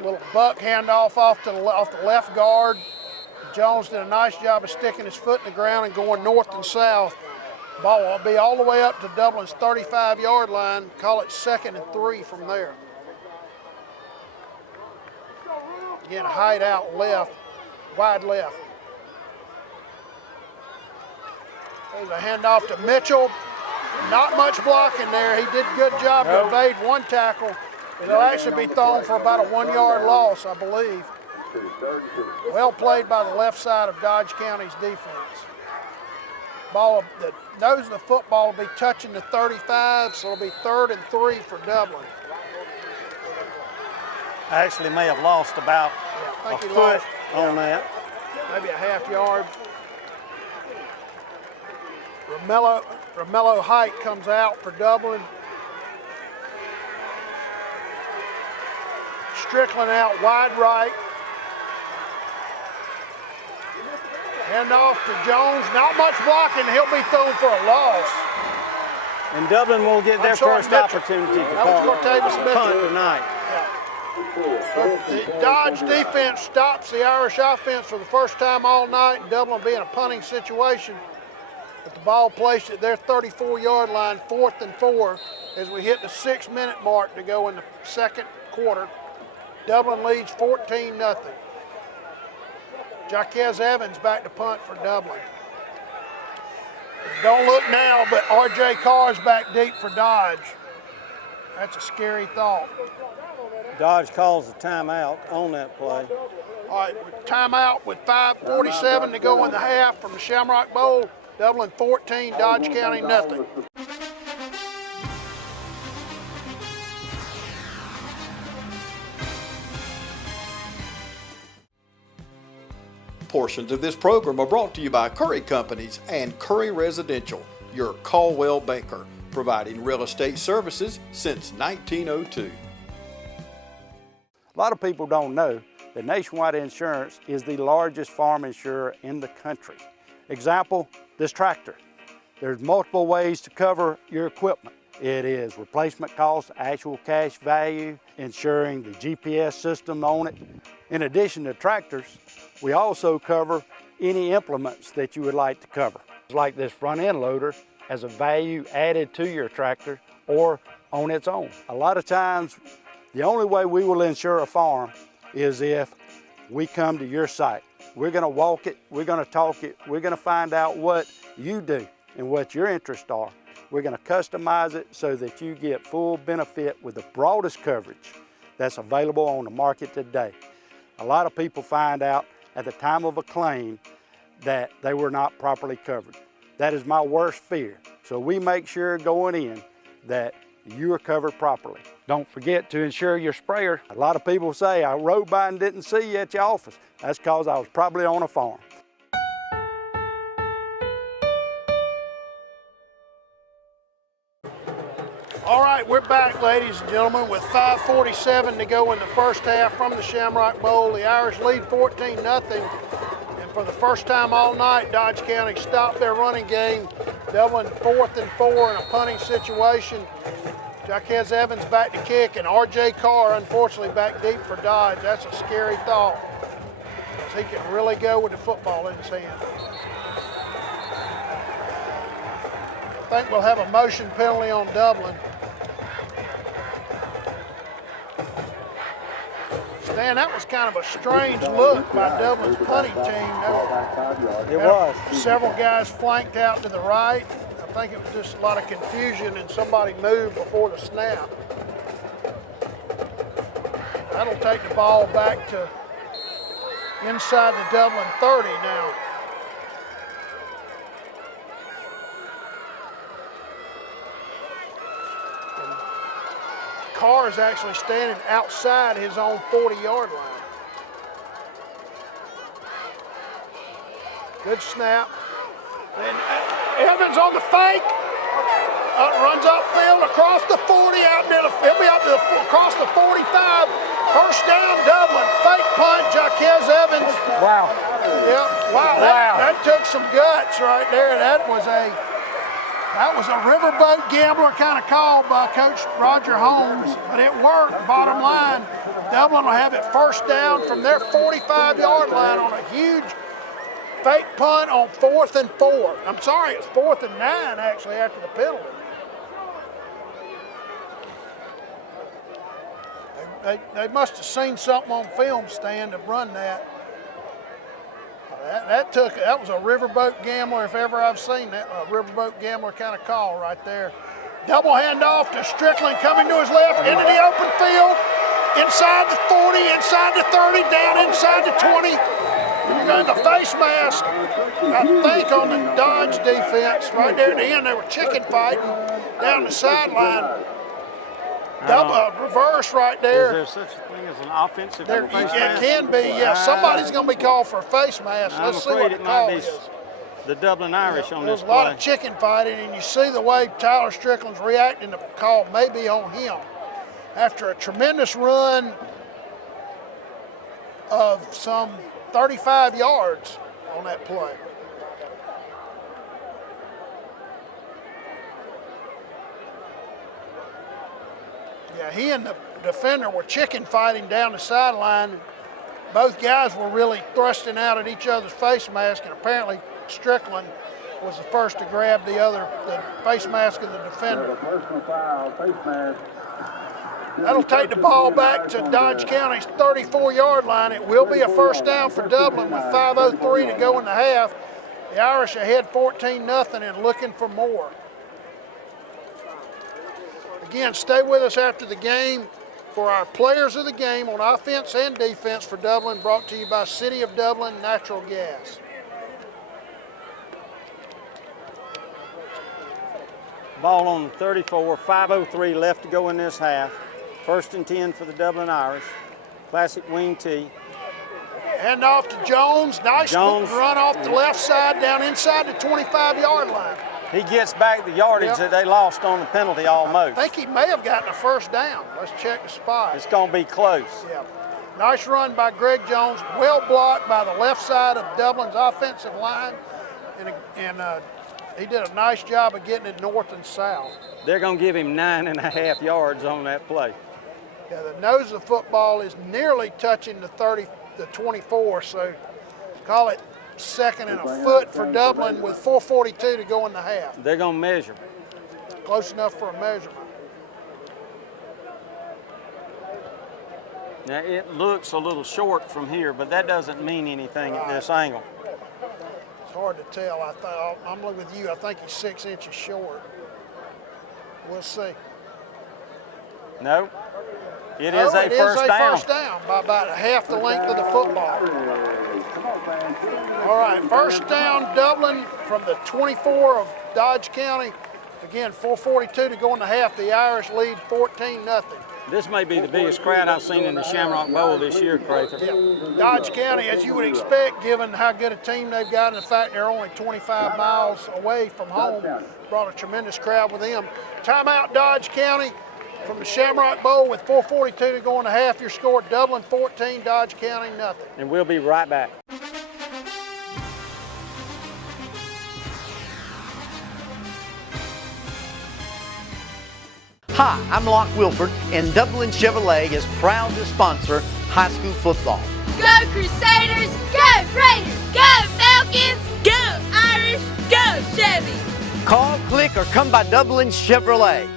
Little buck handoff off the left guard. Jones did a nice job of sticking his foot in the ground and going north and south. Ball will be all the way up to Dublin's 35-yard line. Call it 2nd and 3 from there. Again, Hyde out left, wide left. There's a handoff to Mitchell. Not much blocking there. He did a good job to evade one tackle. It'll actually be thrown for about a 1-yard loss, I believe. Well played by the left side of Dodge County's defense. Ball, the nose of the football will be touching the 35, so it'll be 3rd and 3 for Dublin. I actually may have lost about I think he foot lost on that. maybe a half yard. Romello Height comes out for Dublin. Strickland out wide right. Hand off to Jones. Not much blocking. He'll be thrown for a loss. And Dublin will get their first opportunity to punt tonight. The Dodge defense stops the Irish offense for the first time all night, and Dublin will be in a punting situation. But the ball placed at their 34-yard line, 4th and 4, as we hit the 6-minute mark to go in the second quarter. Dublin leads 14-0. Jaquez Evans back to punt for Dublin. Don't look now, but R.J. Carr's back deep for Dodge. That's a scary thought. Dodge calls a timeout on that play. All right, timeout with 5:47 to go in the half from the Shamrock Bowl. Dublin 14, Dodge County nothing. Portions of this program are brought to you by Curry Companies and Curry Residential, your Caldwell banker, providing real estate services since 1902. A lot of people don't know that Nationwide Insurance is the largest farm insurer in the country. Example, this tractor. There's multiple ways to cover your equipment. It is replacement cost, actual cash value, insuring the GPS system on it. In addition to tractors, we also cover any implements that you would like to cover. Like this front end loader has a value added to your tractor or on its own. A lot of times, the only way we will insure a farm is if we come to your site. We're gonna walk it, we're gonna talk it, we're gonna find out what you do and what your interests are. We're gonna customize it so that you get full benefit with the broadest coverage that's available on the market today. A lot of people find out at the time of a claim that they were not properly covered. That is my worst fear. So we make sure going in that you are covered properly. Don't forget to insure your sprayer. A lot of people say, I rode by and didn't see you at your office. That's because I was probably on a farm. All right, we're back, ladies and gentlemen, with 5:47 to go in the first half from the Shamrock Bowl. The Irish lead 14-0, and for the first time all night, Dodge County stopped their running game. Dublin 4th and 4 in a punting situation. Jaquez Evans back to kick, and R.J. Carr, unfortunately, back deep for Dodge. That's a scary thought. He can really go with the football in his hand. I think we'll have a motion penalty on Dublin. Stan, that was kind of a strange look by Dublin's punting team. It was. Several guys flanked out to the right. I think it was just a lot of confusion and somebody moved before the snap. That'll take the ball back to inside the Dublin 30 now. Carr is actually standing outside his own 40-yard line. Good snap. And Evans on the fake. Runs upfield across the 40, out near the, he'll be up to across the 45. First down, Dublin. Fake punt, Jaquez Evans. Wow. Yep. Wow. That took some guts right there. That was a riverboat gambler kind of call by Coach Roger Holmes, but it worked. Bottom line, Dublin will have it first down from their 45-yard line on a huge fake punt on 4th and 4. I'm sorry, it's 4th and 9 actually after the penalty. They must have seen something on film, Stan, to run that. That was a riverboat gambler if ever I've seen that. A riverboat gambler kind of call right there. Double handoff to Strickland coming to his left into the open field. Inside the 40, inside the 30, down inside the 20. You're going to face mask, I think, on the Dodge defense. Right there at the end, they were chicken fighting down the sideline. Reverse right there. Is there such a thing as an offensive There, face it mask? can be, yeah. Somebody's going to be called for a face mask. I'm Let's see what afraid the it call might be is. the Dublin Irish on There this was a lot play. of chicken fighting, and you see the way Tyler Strickland's reacting. The call may be on him. After a tremendous run of some 35 yards on that play. Yeah, he and the defender were chicken fighting down the sideline. Both guys were really thrusting out at each other's face mask, and apparently Strickland was the first to grab the face mask of the defender. That'll take the ball back to Dodge County's 34-yard line. It will be a first down for Dublin with 5:03 to go in the half. The Irish ahead 14-0 and looking for more. Again, stay with us after the game for our players of the game on offense and defense for Dublin, brought to you by City of Dublin Natural Gas. Ball on the 34, 5:03 left to go in this half. 1st and 10 for the Dublin Irish. Classic wing tee. Hand off to Jones. Nice run off the left side down inside the 25-yard line. He gets back the yardage that they lost on the penalty almost. I think he may have gotten a first down. Let's check the spot. It's going to be close. Yeah. Nice run by Greg Jones. Well blocked by the left side of Dublin's offensive line. And he did a nice job of getting it north and south. They're going to give him 9.5 yards on that play. Yeah, the nose of the football is nearly touching the 24, so call it second and a foot for Dublin with 4:42 to go in the half. They're going to measure. Close enough for a measurement. Now, it looks a little short from here, but that doesn't mean anything at this angle. It's hard to tell. I'm looking with you. I think he's 6 inches short. We'll see. No. It is a first down. First down by about half the length of the football. All right, first down, Dublin from the 24 of Dodge County. Again, 4:42 to go in the half. The Irish lead 14-0. This may be the biggest crowd I've seen in the Shamrock Bowl this year, Crater. Yeah. Dodge County, as you would expect, given how good a team they've got and the fact they're only 25 miles away from home, brought a tremendous crowd with them. Timeout, Dodge County. From the Shamrock Bowl with 4:42 to go in the half, your score, Dublin 14, Dodge County nothing. And we'll be right back. Hi, I'm Locke Wilford, and Dublin Chevrolet is proud to sponsor high school football. Go Crusaders, go Raiders, go Falcons, go Irish, go Chevy. Call, click, or come by Dublin Chevrolet.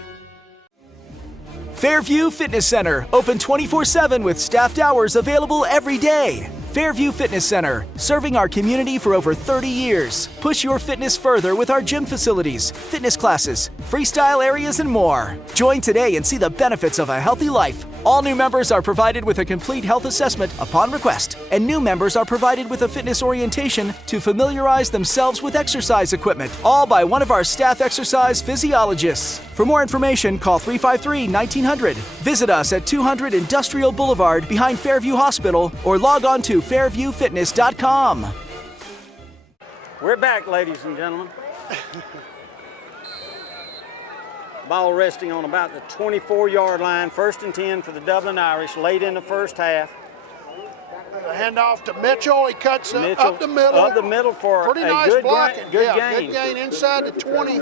Fairview Fitness Center, open 24/7 with staffed hours available every day. Fairview Fitness Center, serving our community for over 30 years. Push your fitness further with our gym facilities, fitness classes, freestyle areas, and more. Join today and see the benefits of a healthy life. All new members are provided with a complete health assessment upon request, and new members are provided with a fitness orientation to familiarize themselves with exercise equipment, all by one of our staff exercise physiologists. For more information, call 353-1900. Visit us at 200 Industrial Boulevard behind Fairview Hospital or log on to fairviewfitness.com. We're back, ladies and gentlemen. Ball resting on about the 24-yard line. 1st and 10 for the Dublin Irish late in the first half. A handoff to Mitchell. He cuts Mitchell, up the middle. Up the middle for pretty a nice good blocking. Good yeah, gain. Good gain inside the 20.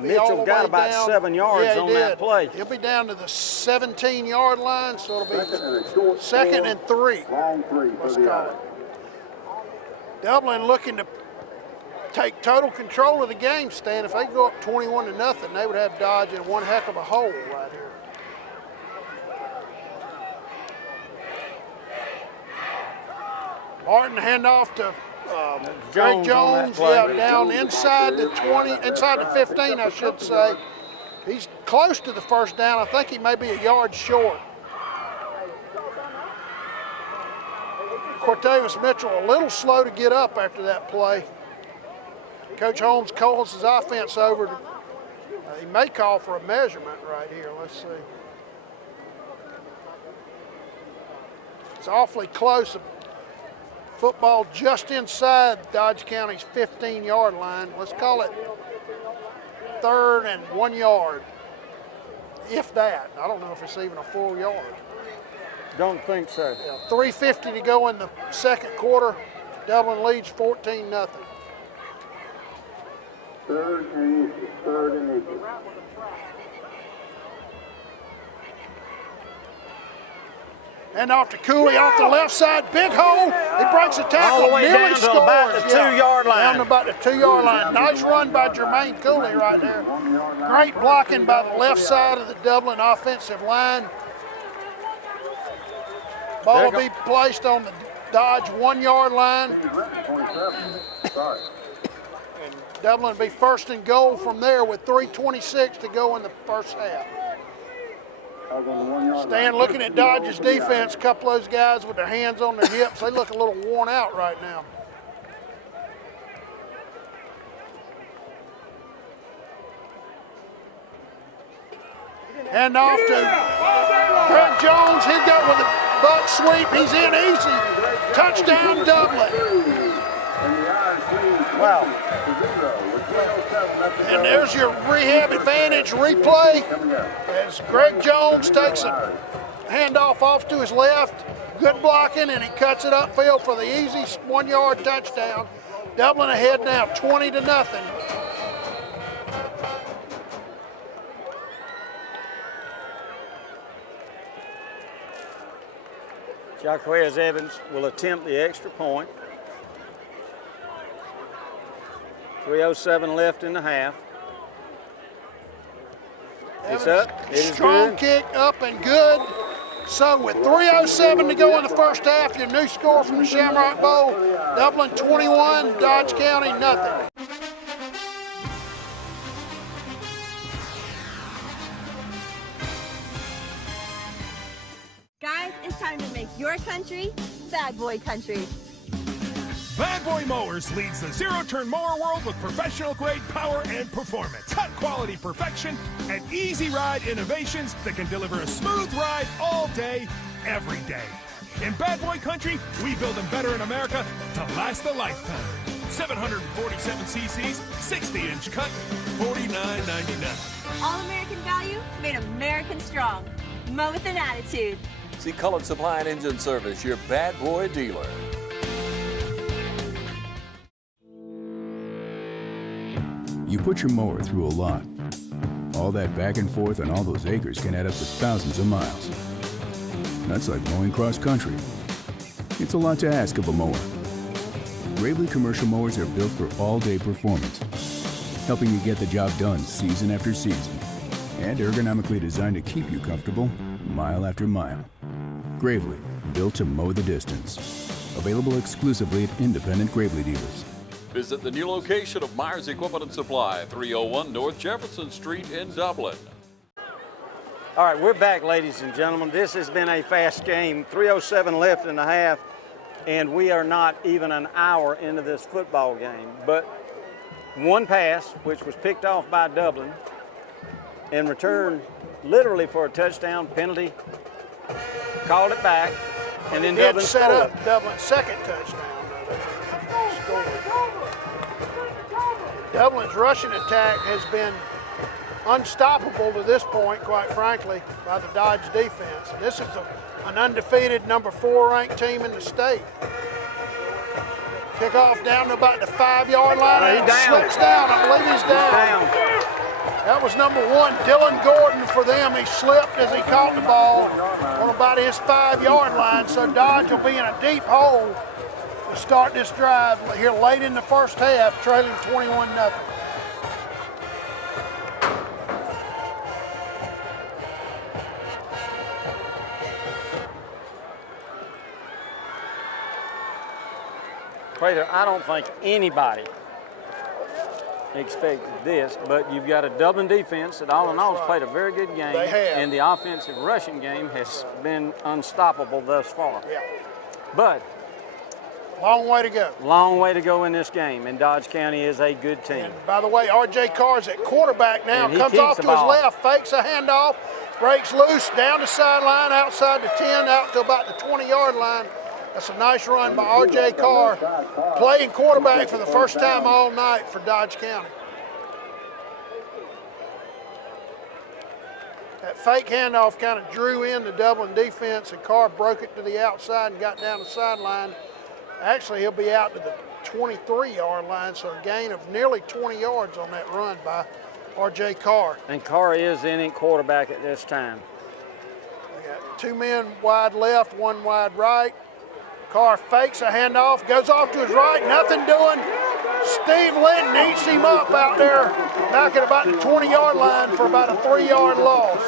Mitchell got about down. 7 yards on that play. He'll be down to the 17-yard line, so it'll be second and 3. Let's call it. Dublin looking to take total control of the game, Stan. If they go up 21-0, they would have Dodge in one heck of a hole right here. Martin handoff to Greg Jones, down inside the 20, inside the 15, I should say. He's close to the first down. I think he may be a yard short. Cortavius Mitchell a little slow to get up after that play. Coach Holmes calls his offense over. He may call for a measurement right here. Let's see. It's awfully close. Football just inside Dodge County's 15-yard line. Let's call it 3rd and 1 yard, if that. I don't know if it's even a full yard. Don't think so. Yeah, 3:50 to go in the second quarter. Dublin leads 14-0. 3rd and 8. And off to Cooley off the left side, big hole. He breaks a tackle, all the way nearly down scores. to about the 2-yard line. Down to about the 2-yard line. Nice run by Jermaine Cooley right there. Great blocking by the left side of the Dublin offensive line. Ball will be placed on the Dodge 1-yard line. And Dublin will be 1st and goal from there with 3:26 to go in the first half. Stan looking at Dodge's defense, a couple of those guys with their hands on their hips, they look a little worn out right now. Hand off to Greg Jones. He'll go with a buck sweep. He's in easy. Touchdown, Dublin. Wow. And there's your rehab advantage replay as Greg Jones takes a handoff off to his left. Good blocking, and he cuts it upfield for the easy 1-yard touchdown. Dublin ahead now, 20-0. Jaquez Evans will attempt the extra point. 3:07 left in the half. It's up. It is strong good. Kick up and good. So with 3:07 to go in the first half, your new score from the Shamrock Bowl, Dublin 21, Dodge County nothing. Guys, it's time to make your country bad boy country. Bad Boy Mowers leads the zero-turn mower world with professional-grade power and performance, cut-quality perfection, and easy-ride innovations that can deliver a smooth ride all day, every day. In Bad Boy Country, we build them better in America to last a lifetime. 747 cc's, 60-inch cut, $49.99. All-American value, made American strong. Mow with an attitude. See Cullen Supply and Engine Service, your Bad Boy dealer. You put your mower through a lot. All that back and forth on all those acres can add up to thousands of miles. That's like mowing cross country. It's a lot to ask of a mower. Gravely commercial mowers are built for all-day performance, helping you get the job done season after season, and ergonomically designed to keep you comfortable mile after mile. Gravely, built to mow the distance. Available exclusively at independent Gravely dealers. Visit the new location of Myers Equipment and Supply, 301 North Jefferson Street in Dublin. All right, we're back, ladies and gentlemen. This has been a fast game. 3:07 left in the half, and we are not even an hour into this football game. But one pass, which was picked off by Dublin, and returned literally for a touchdown penalty, called it back, and then Dublin set scored. up Dublin's second touchdown. Dublin's rushing attack has been unstoppable to this point, quite frankly, by the Dodge defense. And this is an undefeated number 4 ranked team in the state. Kickoff down to about the 5-yard line. He's down. Slips down. I believe he's down. That was number 1, Dylan Gordon for them. He slipped as he caught the ball on about his 5-yard line. So Dodge will be in a deep hole to start this drive here late in the first half, trailing 21-0. Crater, I don't think anybody expected this, but you've got a Dublin defense that all in all has played a very good game. They have. And the offensive rushing game has been unstoppable thus far. Yeah. But Long way to go. Long way to go in this game, and Dodge County is a good team. And by the way, R.J. Carr's at quarterback now. And he Comes keeps off the to his ball. left, fakes a handoff, breaks loose, down the sideline, outside the 10, out to about the 20-yard line. That's a nice run by R.J. Carr, playing quarterback for the first time all night for Dodge County. That fake handoff kind of drew in the Dublin defense, and Carr broke it to the outside and got down the sideline. Actually, he'll be out to the 23-yard line, so a gain of nearly 20 yards on that run by R.J. Carr. And Carr is in at quarterback at this time. We got 2 men wide left, 1 wide right. Carr fakes a handoff, goes off to his right, nothing doing. Steve Linton eats him up out there, back at about the 20-yard line for about a 3-yard loss.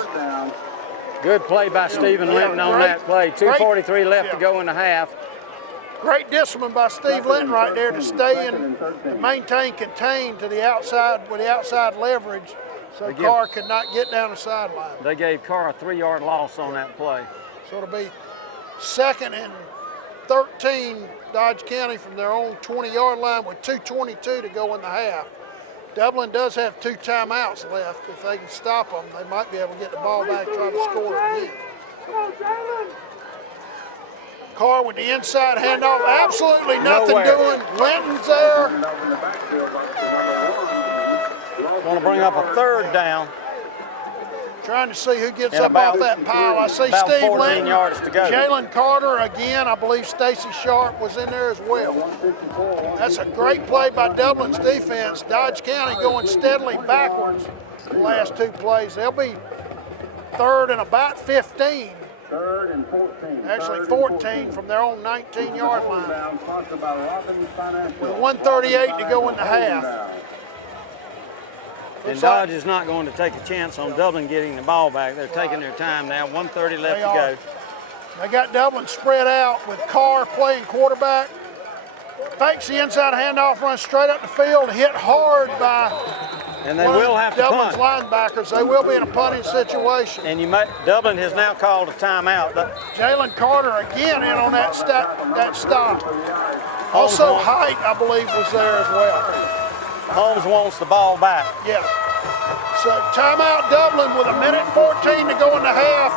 Good play by Stephen Linton on that play. 2:43 left to go in the half. Great discipline by Steve Linton right there to stay and maintain contained to the outside with the outside leverage, so Carr could not get down the sideline. They gave Carr a 3-yard loss on that play. So it'll be 2nd and 13, Dodge County from their own 20-yard line with 2:22 to go in the half. Dublin does have 2 timeouts left. If they can stop them, they might be able to get the ball back and try to score again. Carr with the inside handoff, absolutely nothing doing. Linton's there. Want to bring up a 3rd down. Trying to see who gets And up off that pile. I see Steve 14 Linton, yards to go. Jalen Carter again. I believe Stacy Sharp was in there as well. That's a great play by Dublin's defense. Dodge County going steadily backwards the last 2 plays. They'll be 3rd and about 15. 3rd and 14. Actually 14 from their own 19-yard line. With 1:38 to go in the half. And Dodge is not going to take a chance on Dublin getting the ball back. They're taking their time now. 1:30 left to go. They got Dublin spread out with Carr playing quarterback. Fakes the inside handoff, runs straight up the field, hit hard by And they will have to Dublin's punt. linebackers. They will be in a punting situation. And Dublin has now called a timeout. Jalen Carter again in on that stop. Also Height, I believe, was there as well. Holmes wants the ball back. Yeah. So timeout Dublin with 1:14 to go in the half.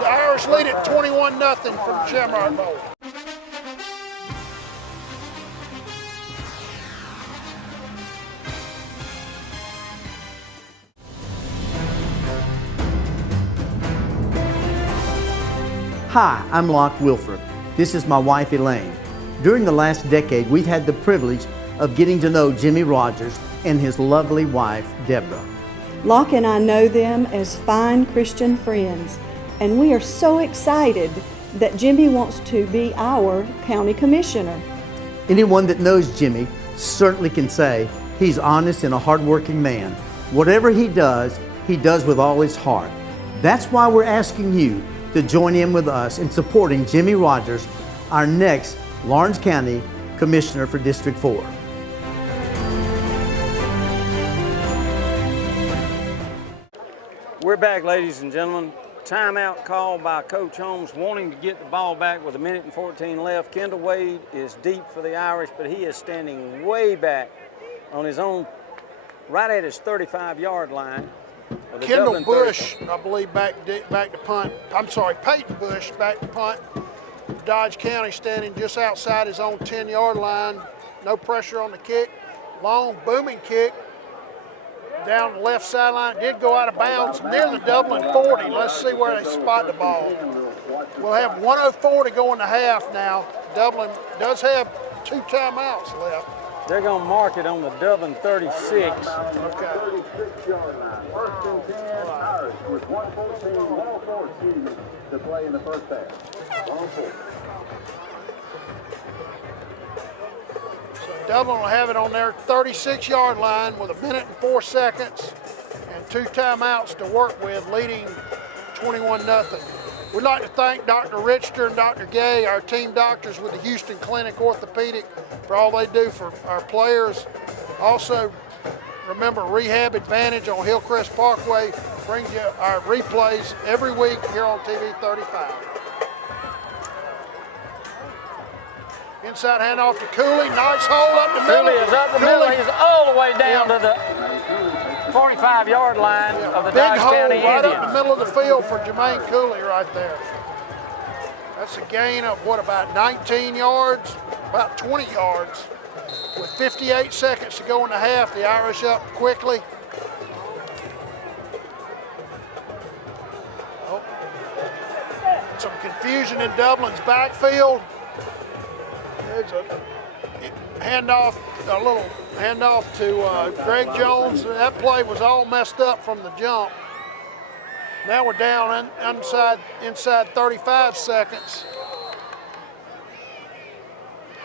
The Irish lead at 21-0 from Shamrock Bowl. Hi, I'm Locke Wilford. This is my wife Elaine. During the last decade, we've had the privilege of getting to know Jimmy Rogers and his lovely wife, Deborah. Locke and I know them as fine Christian friends, and we are so excited that Jimmy wants to be our county commissioner. Anyone that knows Jimmy certainly can say he's honest and a hardworking man. Whatever he does with all his heart. That's why we're asking you to join in with us in supporting Jimmy Rogers, our next Lawrence County Commissioner for District 4. We're back, ladies and gentlemen. Timeout called by Coach Holmes, wanting to get the ball back with 1:14 left. Kendall Wade is deep for the Irish, but he is standing way back on his own, right at his 35-yard line. Kendall Bush, I believe, back to punt. I'm sorry, Peyton Bush back to punt. Dodge County standing just outside his own 10-yard line. No pressure on the kick. Long, booming kick down the left sideline. It did go out of bounds near the Dublin 40. Let's see where they spot the ball. We'll have 1:04 to go in the half now. Dublin does have 2 timeouts left. They're going to mark it on the Dublin 36. Okay. 36-yard line. 1st and 10, Irish with 1:14 to play in the first half. 1:04. Dublin will have it on their 36-yard line with 1:04 and 2 timeouts to work with, leading 21-0. We'd like to thank Dr. Richter and Dr. Gay, our team doctors with the Houston Clinic Orthopedic, for all they do for our players. Also, remember Rehab Advantage on Hillcrest Parkway brings you our replays every week here on TV 35. Inside handoff to Cooley. Nice hole up the middle. Cooley is up the middle. He's all the way down to the 45-yard line of the Big Dodge hole County right Indians. up the middle of the field for Jermaine Cooley right there. That's a gain of, what, about 19 yards? About 20 yards. With 58 seconds to go in the half, the Irish up quickly. Oh. Some confusion in Dublin's backfield. There's a handoff, a little handoff to Greg Jones. That play was all messed up from the jump. Now we're down inside 35 seconds.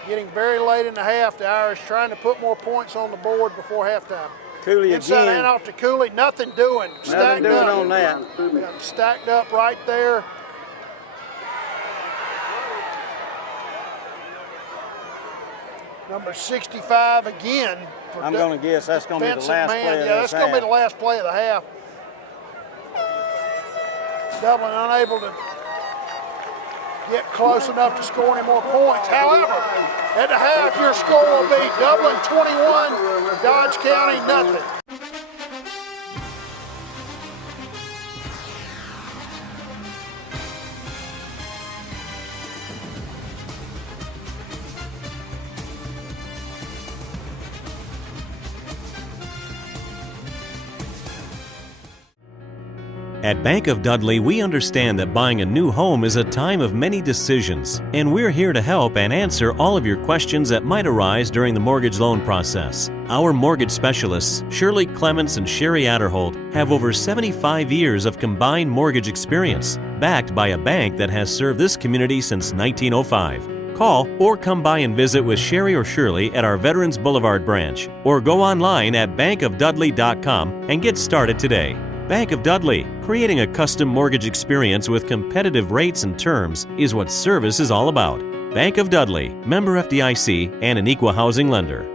Getting very late in the half, the Irish trying to put more points on the board before halftime. Cooley Inside again. handoff to Cooley, nothing doing. Nothing doing on that. Got stacked up right there. Number 65 again. I'm going to guess that's going to be the last play of Yeah, this that's going to be half. the last play of the half. Dublin unable to get close enough to score any more points. However, at the half, your score will be Dublin 21, Dodge County nothing. At Bank of Dudley, we understand that buying a new home is a time of many decisions, and we're here to help and answer all of your questions that might arise during the mortgage loan process. Our mortgage specialists, Shirley Clements and Sherry Adderholt, have over 75 years of combined mortgage experience, backed by a bank that has served this community since 1905. Call or come by and visit with Sherry or Shirley at our Veterans Boulevard branch, or go online at bankofdudley.com and get started today. Bank of Dudley, creating a custom mortgage experience with competitive rates and terms is what service is all about. Bank of Dudley, member FDIC, and an equal housing lender.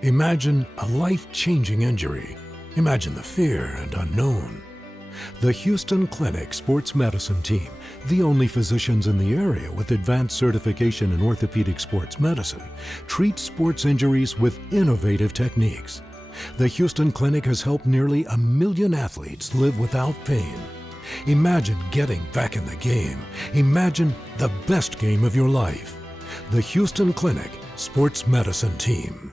Imagine a life-changing injury. Imagine the fear and unknown. The Houston Clinic Sports Medicine Team, the only physicians in the area with advanced certification in orthopedic sports medicine, treats sports injuries with innovative techniques. The Houston Clinic has helped nearly 1 million athletes live without pain. Imagine getting back in the game. Imagine the best game of your life. The Houston Clinic Sports Medicine Team.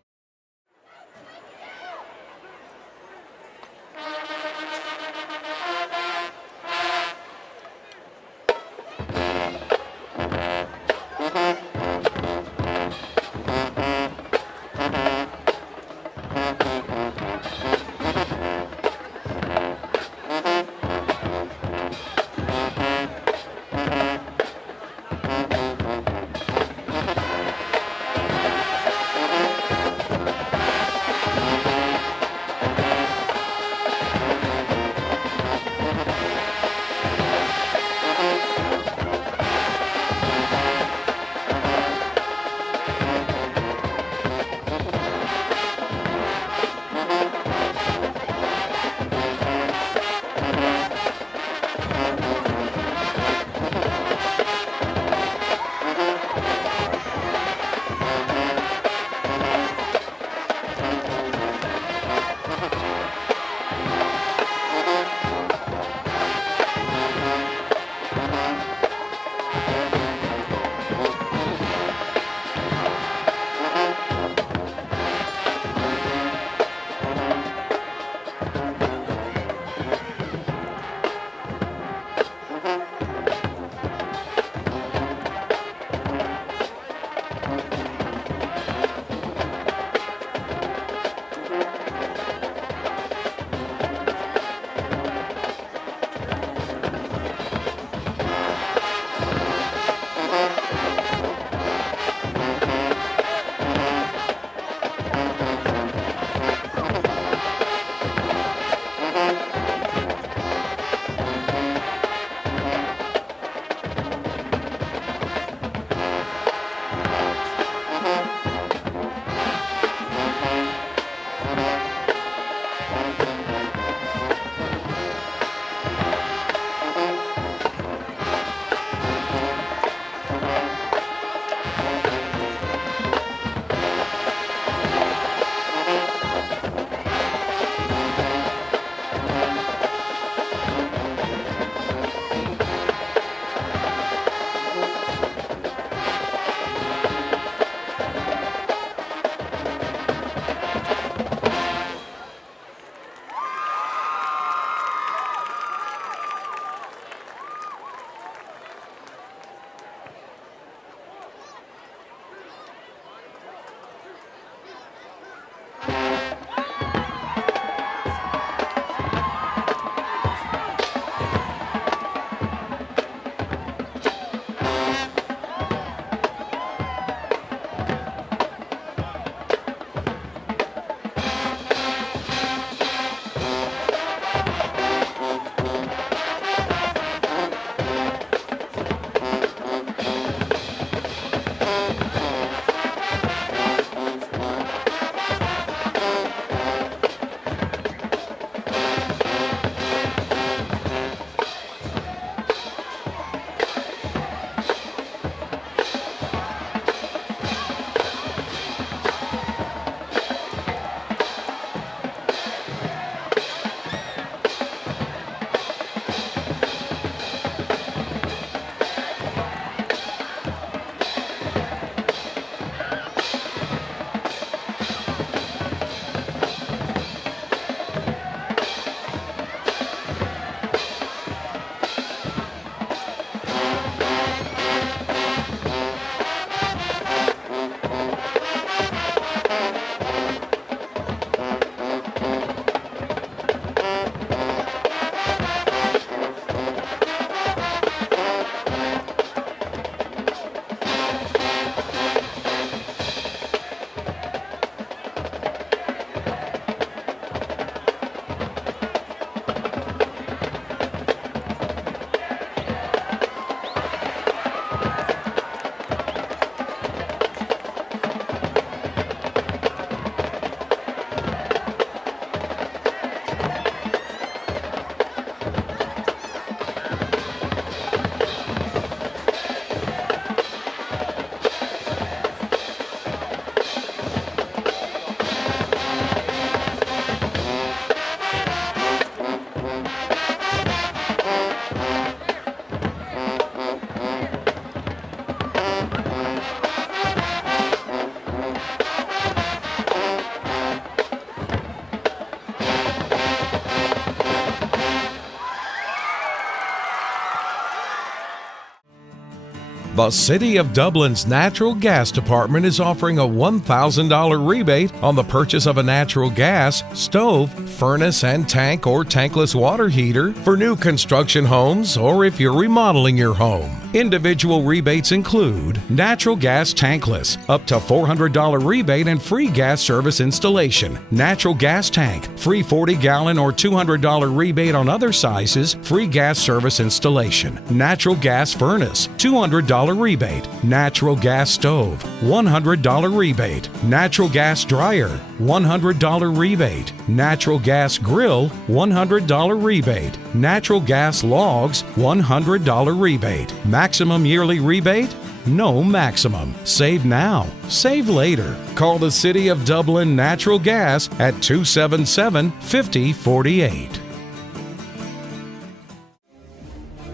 The City of Dublin's Natural Gas Department is offering a $1,000 rebate on the purchase of a natural gas, stove, furnace and tank or tankless water heater for new construction homes or if you're remodeling your home. Individual rebates include natural gas tankless, up to $400 rebate and free gas service installation. Natural gas tank, free 40-gallon or $200 rebate on other sizes, free gas service installation. Natural gas furnace, $200 rebate. Natural gas stove, $100 rebate. Natural gas dryer, $100 rebate. Natural gas grill, $100 rebate. Natural gas logs, $100 rebate. Maximum yearly rebate? No maximum. Save now. Save later. Call the City of Dublin Natural Gas at 277-5048.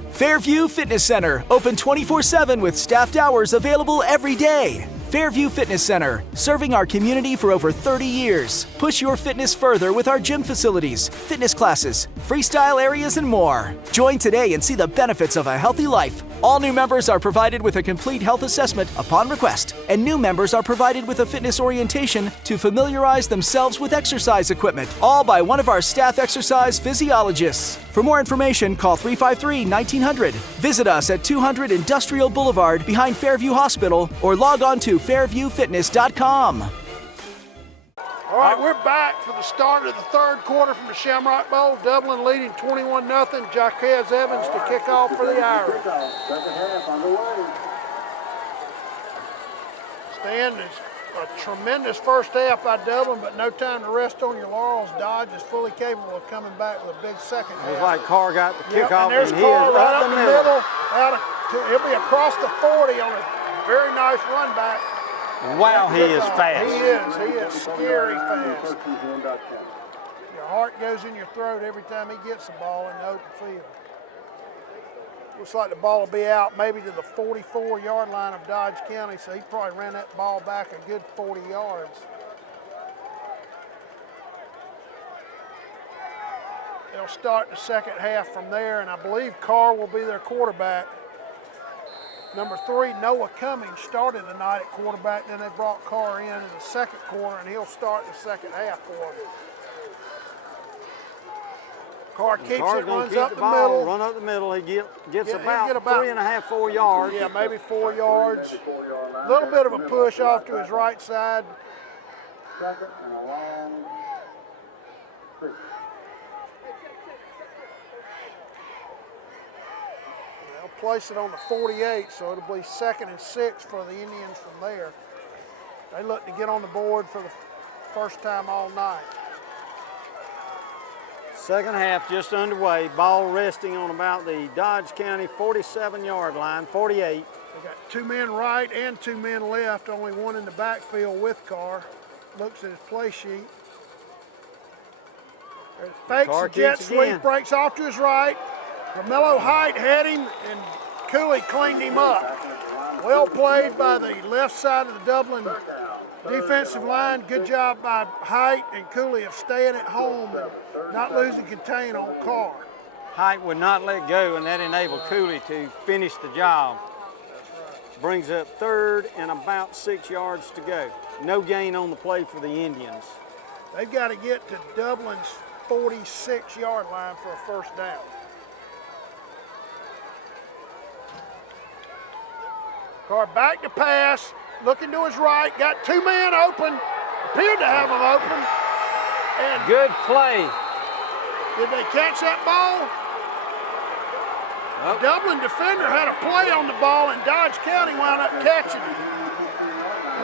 Fairview Fitness Center, open 24/7 with staffed hours available every day. Fairview Fitness Center, serving our community for over 30 years. Push your fitness further with our gym facilities, fitness classes, freestyle areas, and more. Join today and see the benefits of a healthy life. All new members are provided with a complete health assessment upon request, and new members are provided with a fitness orientation to familiarize themselves with exercise equipment, all by one of our staff exercise physiologists. For more information, call 353-1900. Visit us at 200 Industrial Boulevard behind Fairview Hospital or log on to fairviewfitness.com. All right, we're back for the start of the third quarter from the Shamrock Bowl. Dublin leading 21-0. Jaquez Evans to kick off for the Irish. Stan, is a tremendous first half by Dublin, but no time to rest on your laurels. Dodge is fully capable of coming back with a big second half. It's like Carr got the kickoff, and there's he Carr is right up the middle. He'll be across the 40 on a very nice run back. Wow, he is fast. He is scary fast. Your heart goes in your throat every time he gets the ball in the open field. Looks like the ball will be out maybe to the 44-yard line of Dodge County, so he probably ran that ball back a good 40 yards. They'll start the second half from there, and I believe Carr will be their quarterback. Number 3, Noah Cummings, started the night at quarterback, then they brought Carr in the second quarter, and he'll start the second half for them. Carr keeps it, runs up the middle. Run up the middle. He gets about 3.5, 4 yards. Yeah, maybe 4 yards. A little bit of a push off to his right side. Second and a long 3. Place it on the 48, so it'll be 2nd and 6 for the Indians from there. They look to get on the board for the first time all night. Second half just underway. Ball resting on about the Dodge County 47-yard line, 48. They got 2 men right and 2 men left, only one in the backfield with Carr. Looks at his play sheet. Fakes the jet sweep, breaks off to his right. Romello Height had him, and Cooley cleaned him up. Well played by the left side of the Dublin defensive line. Good job by Height and Cooley of staying at home and not losing contain on Carr. Height would not let go, and that enabled Cooley to finish the job. Brings up 3rd and about 6 yards to go. No gain on the play for the Indians. They've got to get to Dublin's 46-yard line for a first down. Carr back to pass, looking to his right, got 2 men open, appeared to have them open. And good play. Did they catch that ball? The Dublin defender had a play on the ball, and Dodge County wound up catching it.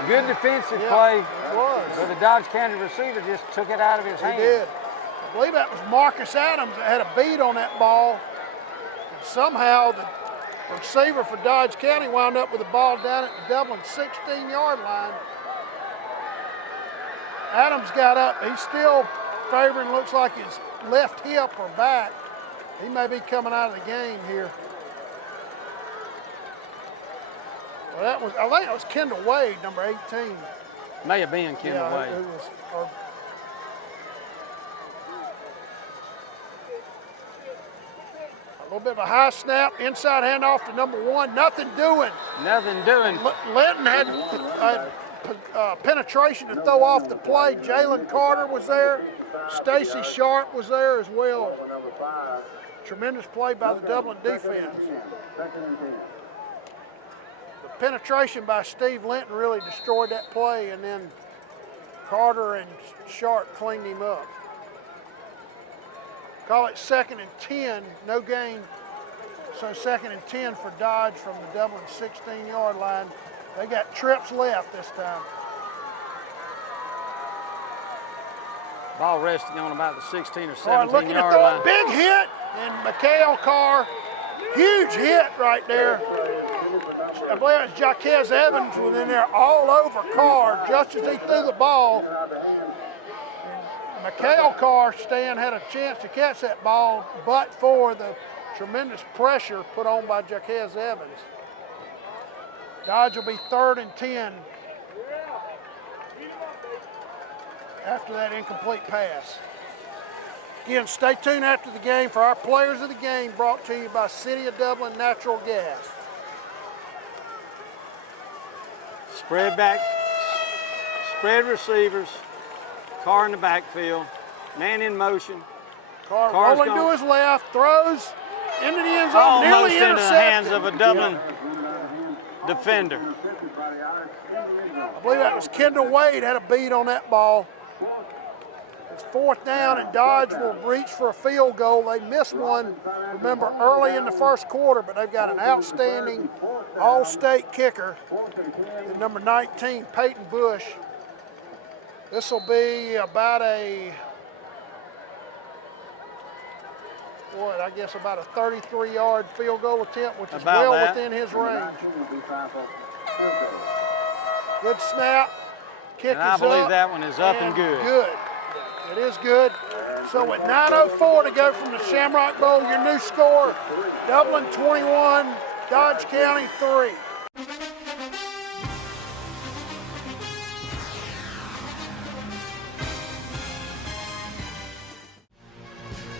Good defensive play. It was. But the Dodge County receiver just took it out of his hand. He did. I believe that was Marcus Adams that had a beat on that ball. And somehow the receiver for Dodge County wound up with the ball down at the Dublin 16-yard line. Adams got up. He's still favoring, looks like his left hip or back. He may be coming out of the game here. Well, I think it was Kendall Wade, number 18. May have been Kendall Wade. It was, little bit of a high snap, inside handoff to number 1. Nothing doing. Nothing doing. Linton had penetration to throw off the play. Jalen Carter was there. Stacy Sharp was there as well. Tremendous play by the Dublin defense. The penetration by Steve Linton really destroyed that play, and then Carter and Sharp cleaned him up. Call it 2nd and 10, no gain. So 2nd and 10 for Dodge from the Dublin 16-yard line. They got trips left this time. Ball resting on about the 16 or 17-yard line. line. Big hit, and Mikhail Carr, huge hit right there. I believe it was Jaquez Evans was in there all over Carr just as he threw the ball. And Mikhail Carr, Stan, had a chance to catch that ball, but for the tremendous pressure put on by Jaquez Evans. Dodge will be 3rd and 10 after that incomplete pass. Again, stay tuned after the game for our players of the game, brought to you by City of Dublin Natural Gas. Spread back, spread receivers, Carr in the backfield, man in motion. Carr rolling to his left, throws into the end zone, almost nearly into intercepted. the hands of a Dublin defender. I believe that was Kendall Wade had a beat on that ball. It's 4th down, and Dodge will reach for a field goal. They missed one, remember, early in the first quarter, but they've got an outstanding all-state kicker, number 19, Peyton Bush. This will be about a, I guess about a 33-yard field goal attempt, which is well within his range. Good snap. Kick and I believe that one is up and good. Good. It is good. So at 9:04 to go from the Shamrock Bowl, your new score, Dublin 21, Dodge County 3.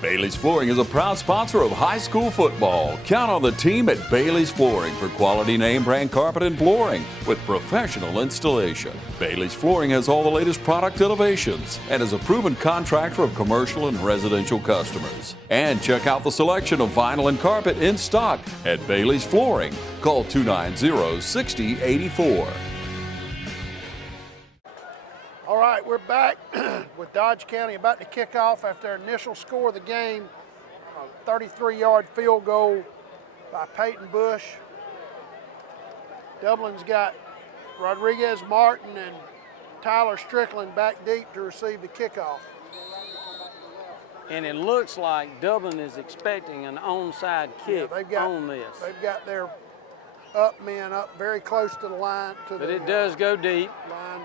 Bailey's Flooring is a proud sponsor of high school football. Count on the team at Bailey's Flooring for quality name brand carpet and flooring with professional installation. Bailey's Flooring has all the latest product innovations and is a proven contractor of commercial and residential customers. And check out the selection of vinyl and carpet in stock at Bailey's Flooring. Call 290-6084. All right, we're back with Dodge County about to kick off after their initial score of the game, a 33-yard field goal by Peyton Bush. Dublin's got Rodriguez Martin and Tyler Strickland back deep to receive the kickoff. And it looks like Dublin is expecting an onside kick on this. They've got their up men up very close to the line. But it does go deep. Line.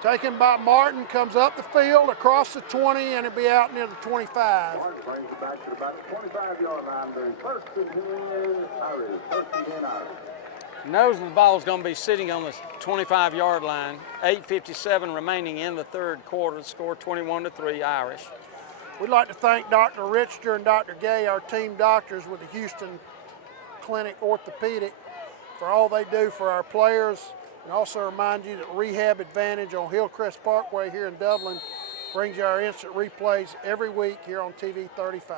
Taken by Martin, comes up the field, across the 20, and it'll be out near the 25. Martin brings it back to about the 25-yard line. There's 1st and 10 Irish. 1st and 10 Irish. Knows the ball is going to be sitting on the 25-yard line. 8:57 remaining in the 3rd quarter. Score 21-3 Irish. We'd like to thank Dr. Richter and Dr. Gay, our team doctors with the Houston Clinic Orthopedic, for all they do for our players. And also remind you that Rehab Advantage on Hillcrest Parkway here in Dublin brings you our instant replays every week here on TV 35.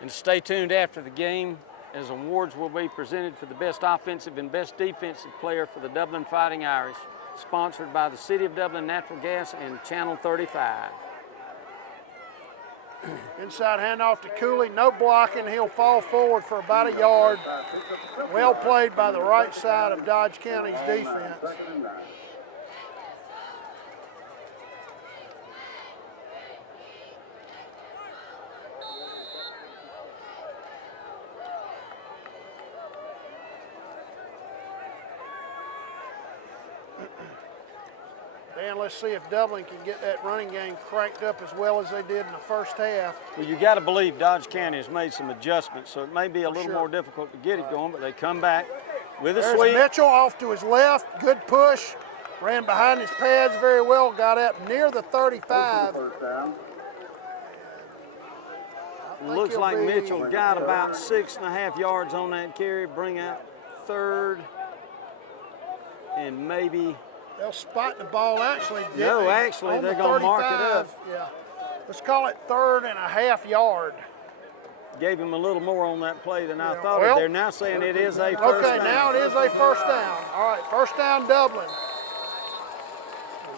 And stay tuned after the game, as awards will be presented for the best offensive and best defensive player for the Dublin Fighting Irish, sponsored by the City of Dublin Natural Gas and Channel 35. Inside handoff to Cooley, no blocking. He'll fall forward for about a yard. Well played by the right side of Dodge County's defense. Dan, let's see if Dublin can get that running game cranked up as well as they did in the first half. Well, you got to believe Dodge County has made some adjustments, so it may be a little more difficult to get it going, but they come back with a sweep. Mitchell off to his left, good push, ran behind his pads very well, got up near the 35. Looks like Mitchell got about 6.5 yards on that carry, bring out third, and maybe. They'll spot the ball actually. No, actually, they're going to mark it up. Yeah. Let's call it 3.5 yard. Gave him a little more on that play than I thought. Well, they're now saying it is a first down. Okay, now it is a first down. All right, first down Dublin.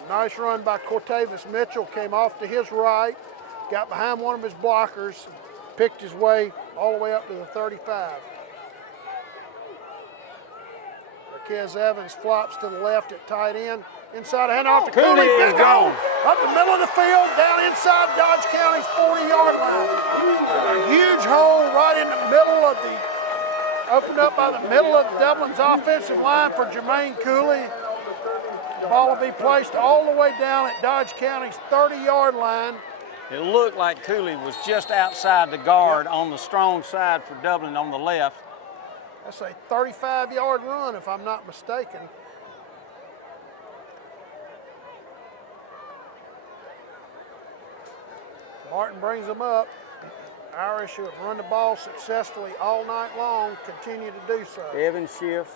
Nice run by Cortavis Mitchell, came off to his right, got behind one of his blockers, picked his way all the way up to the 35. Marquez Evans flops to the left at tight end. Inside a handoff to Cooley. Is gone. Up the middle of the field, down inside Dodge County's 40-yard line. A huge hole right in the middle of opened up by the middle of Dublin's offensive line for Jermaine Cooley. The ball will be placed all the way down at Dodge County's 30-yard line. It looked like Cooley was just outside the guard on the strong side for Dublin on the left. That's a 35-yard run, if I'm not mistaken. Martin brings them up. Irish, who have run the ball successfully all night long, continue to do so. Evans shifts.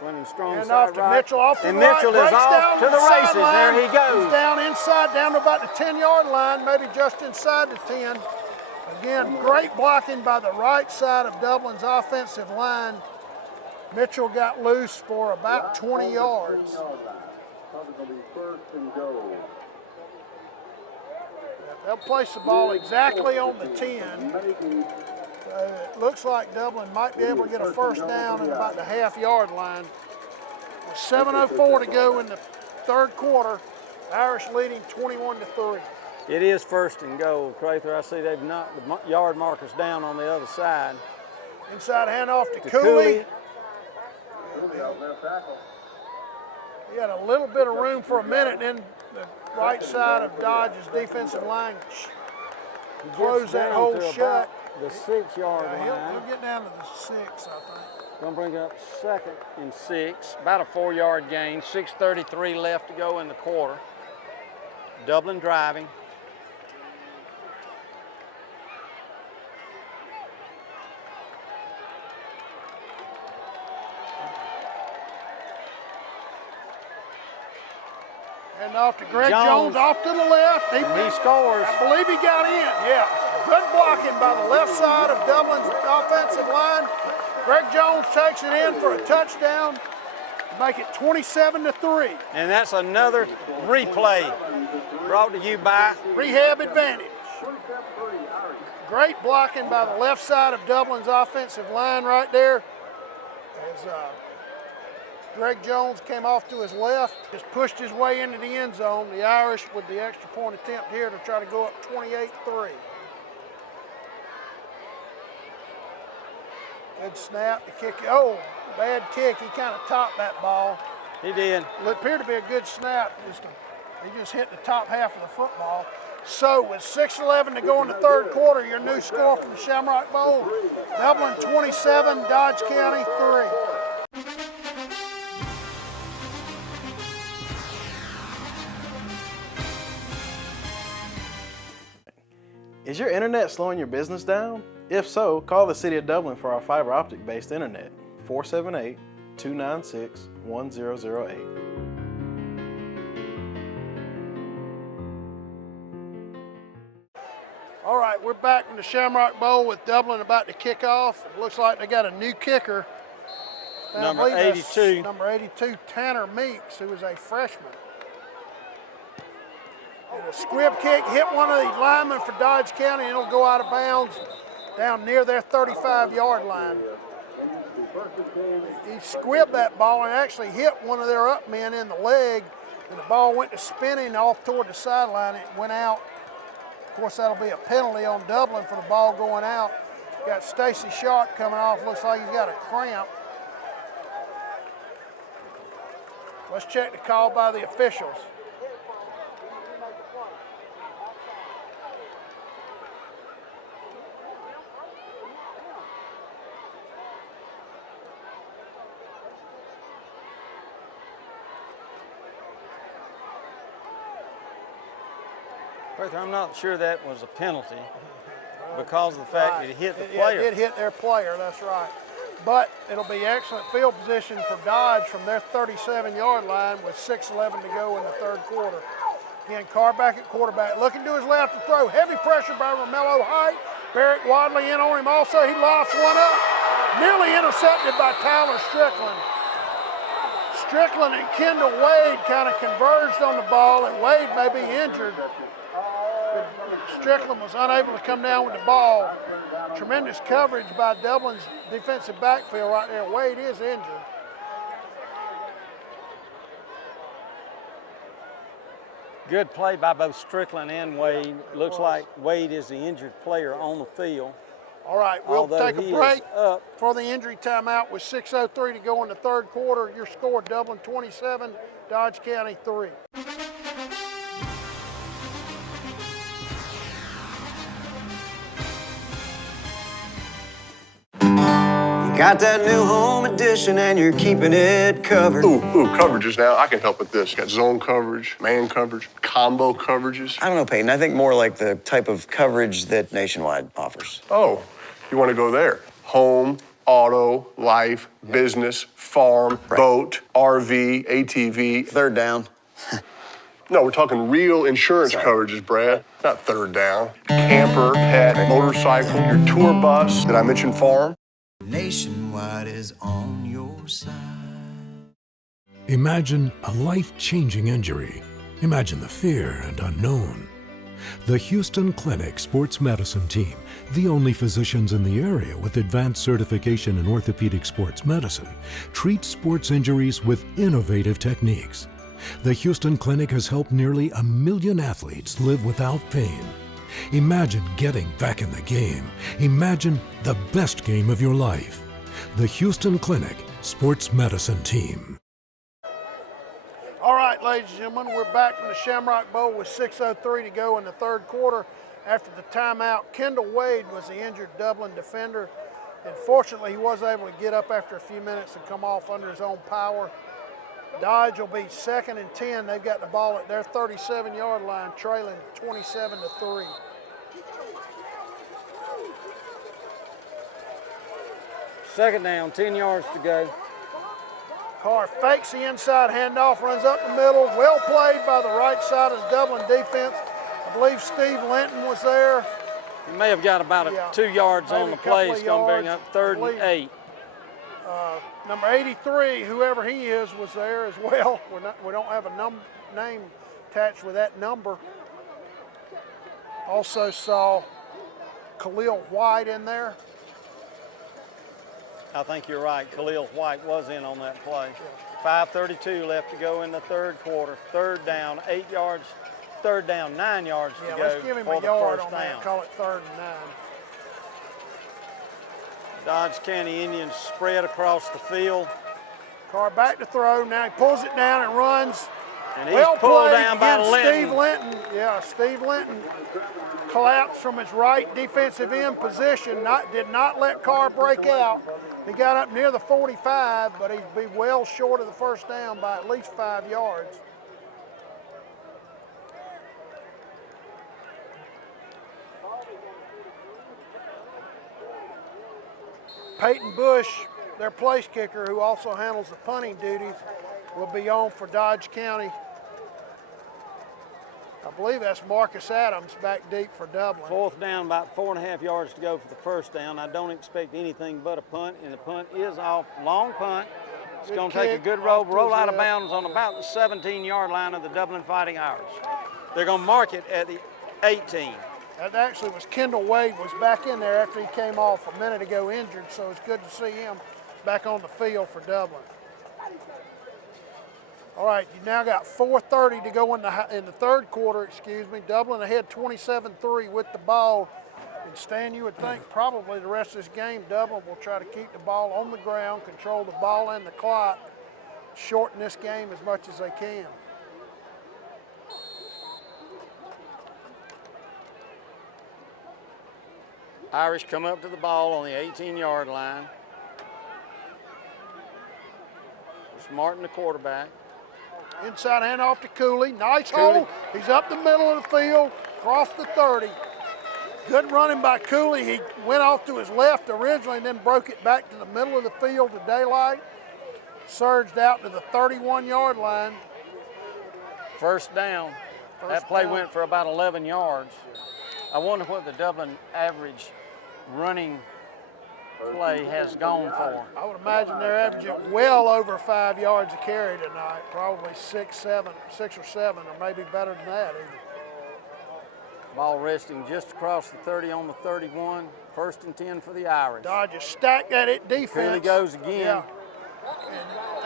Running strong and side off to right. Mitchell off to and the right. Mitchell is off to the races. Sideline. There he goes. He's down inside, down to about the 10-yard line, maybe just inside the 10. Again, great blocking by the right side of Dublin's offensive line. Mitchell got loose for about 20 yards. They'll place the ball exactly on the 10. It looks like Dublin might be able to get a first down at about the half-yard line. With 7:04 to go in the third quarter, Irish leading 21-3. It is first and goal, Prather. I see they've knocked the yard markers down on the other side. Inside handoff to Cooley. He had a little bit of room for a minute, then the right side of Dodge's defensive line closed that hole shut. The 6-yard line. He'll get down to the 6, I think. Gonna bring up 2nd and 6, about a 4-yard gain. 6:33 left to go in the quarter. Dublin driving. And off to Greg Jones off to the left. He scores. I believe he got in, yeah. Good blocking by the left side of Dublin's offensive line. Greg Jones takes it in for a touchdown. Make it 27-3. And that's another replay brought to you by Rehab Advantage. Great blocking by the left side of Dublin's offensive line right there. As Greg Jones came off to his left, just pushed his way into the end zone. The Irish with the extra point attempt here to try to go up 28-3. Good snap to kick. Oh, bad kick. He kind of topped that ball. He did. It appeared to be a good snap. He just hit the top half of the football. So with 6:11 to go in the third quarter, your new score from the Shamrock Bowl, Dublin 27, Dodge County 3. Is your internet slowing your business down? If so, call the City of Dublin for our fiber optic based internet, 478-296-1008. All right, we're back from the Shamrock Bowl with Dublin about to kick off. It looks like they got a new kicker. Number 82. Number 82, Tanner Meeks, who is a freshman. And a squib kick hit one of the linemen for Dodge County, and it'll go out of bounds down near their 35-yard line. He squibbed that ball and actually hit one of their up men in the leg, and the ball went to spinning off toward the sideline. It went out. Of course, that'll be a penalty on Dublin for the ball going out. Got Stacy Sharp coming off. Looks like he's got a cramp. Let's check the call by the officials. I'm not sure that was a penalty. Because of the fact that it hit the player. It did hit their player, that's right. But it'll be excellent field position for Dodge from their 37-yard line with 6:11 to go in the third quarter. Again, Carr back at quarterback, looking to his left to throw. Heavy pressure by Romello Height. Barrett Wadley in on him also. He lofts one up. Nearly intercepted by Tyler Strickland. Strickland and Kendall Wade kind of converged on the ball, and Wade may be injured. Strickland was unable to come down with the ball. Tremendous coverage by Dublin's defensive backfield right there. Wade is injured. Good play by both Strickland and Wade. Looks like Wade is the injured player on the field. All right, we'll take a break up for the injury timeout with 6:03 to go in the third quarter. Your score, Dublin 27, Dodge County 3. Got that new home edition and you're keeping it covered. Ooh, coverages now. I can help with this. Got zone coverage, man coverage, combo coverages. I don't know, Peyton. I think more like the type of coverage that Nationwide offers. Oh, you want to go there? Home, auto, life, business, farm, boat, RV, ATV. Third down. No, we're talking real insurance coverages, Brad. Not third down. Camper, pet, motorcycle, your tour bus. Did I mention farm? Nationwide is on your side. Imagine a life-changing injury. Imagine the fear and unknown. The Houston Clinic Sports Medicine Team, the only physicians in the area with advanced certification in orthopedic sports medicine, treats sports injuries with innovative techniques. The Houston Clinic has helped nearly 1 million athletes live without pain. Imagine getting back in the game. Imagine the best game of your life. The Houston Clinic Sports Medicine Team. All right, ladies and gentlemen, we're back from the Shamrock Bowl with 6:03 to go in the third quarter. After the timeout, Kendall Wade was the injured Dublin defender. And fortunately, he was able to get up after a few minutes and come off under his own power. Dodge will be 2nd and 10. They've got the ball at their 37-yard line, trailing 27-3. Second down, 10 yards to go. Carr fakes the inside handoff, runs up the middle. Well played by the right side of the Dublin defense. I believe Steve Linton was there. He may have got about 2 yards on the play. It's going to bring up 3rd and 8. Number 83, whoever he is, was there as well. We don't have a name attached with that number. Also saw Khalil White in there. I think you're right. Khalil White was in on that play. 5:32 left to go in the third quarter. Third down, 8 yards. Third down, 9 yards to go. Let's give him a yard on that. Call it 3rd and 9. Dodge County Indians spread across the field. Carr back to throw. Now he pulls it down and runs. And he's pulled down by Linton. Steve Linton. Yeah, Steve Linton collapsed from his right defensive end position. Did not let Carr break out. He got up near the 45, but he'd be well short of the first down by at least 5 yards. Peyton Bush, their place kicker, who also handles the punting duties, will be on for Dodge County. I believe that's Marcus Adams back deep for Dublin. Fourth down, about 4.5 yards to go for the first down. I don't expect anything but a punt, and the punt is off. Long punt. It's going to take a good roll out of bounds on about the 17-yard line of the Dublin Fighting Irish. They're going to mark it at the 18. That actually was Kendall Wade was back in there after he came off a minute ago injured, so it's good to see him back on the field for Dublin. All right, you now got 4:30 to go in the third quarter, Dublin ahead 27-3 with the ball. And Stan, you would think probably the rest of this game, Dublin will try to keep the ball on the ground, control the ball and the clock, shorten this game as much as they can. Irish come up to the ball on the 18-yard line. It's Martin, the quarterback. Inside handoff to Cooley. Nice hole. He's up the middle of the field, across the 30. Good running by Cooley. He went off to his left originally and then broke it back to the middle of the field to Daylight. Surged out to the 31-yard line. First down. That play went for about 11 yards. I wonder what the Dublin average running play has gone for. I would imagine they're averaging well over 5 yards a carry tonight, probably 6 or 7, or maybe better than that either. Ball resting just across the 30 on the 31. 1st and 10 for the Irish. Dodgers stacked at it defense. Cooley goes again. Yeah.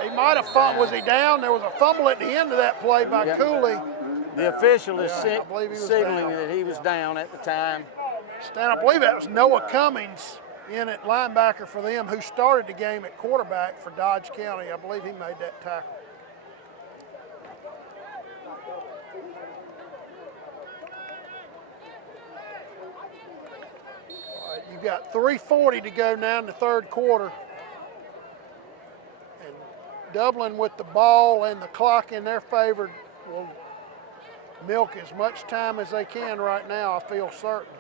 And he might have fumbled. Was he down? There was a fumble at the end of that play by Cooley. The official is signaling that he was down at the time. Stan, I believe that was Noah Cummings in at linebacker for them, who started the game at quarterback for Dodge County. I believe he made that tackle. All right, you've got 3:40 to go now in the third quarter. And Dublin, with the ball and the clock in their favor, will milk as much time as they can right now, I feel certain.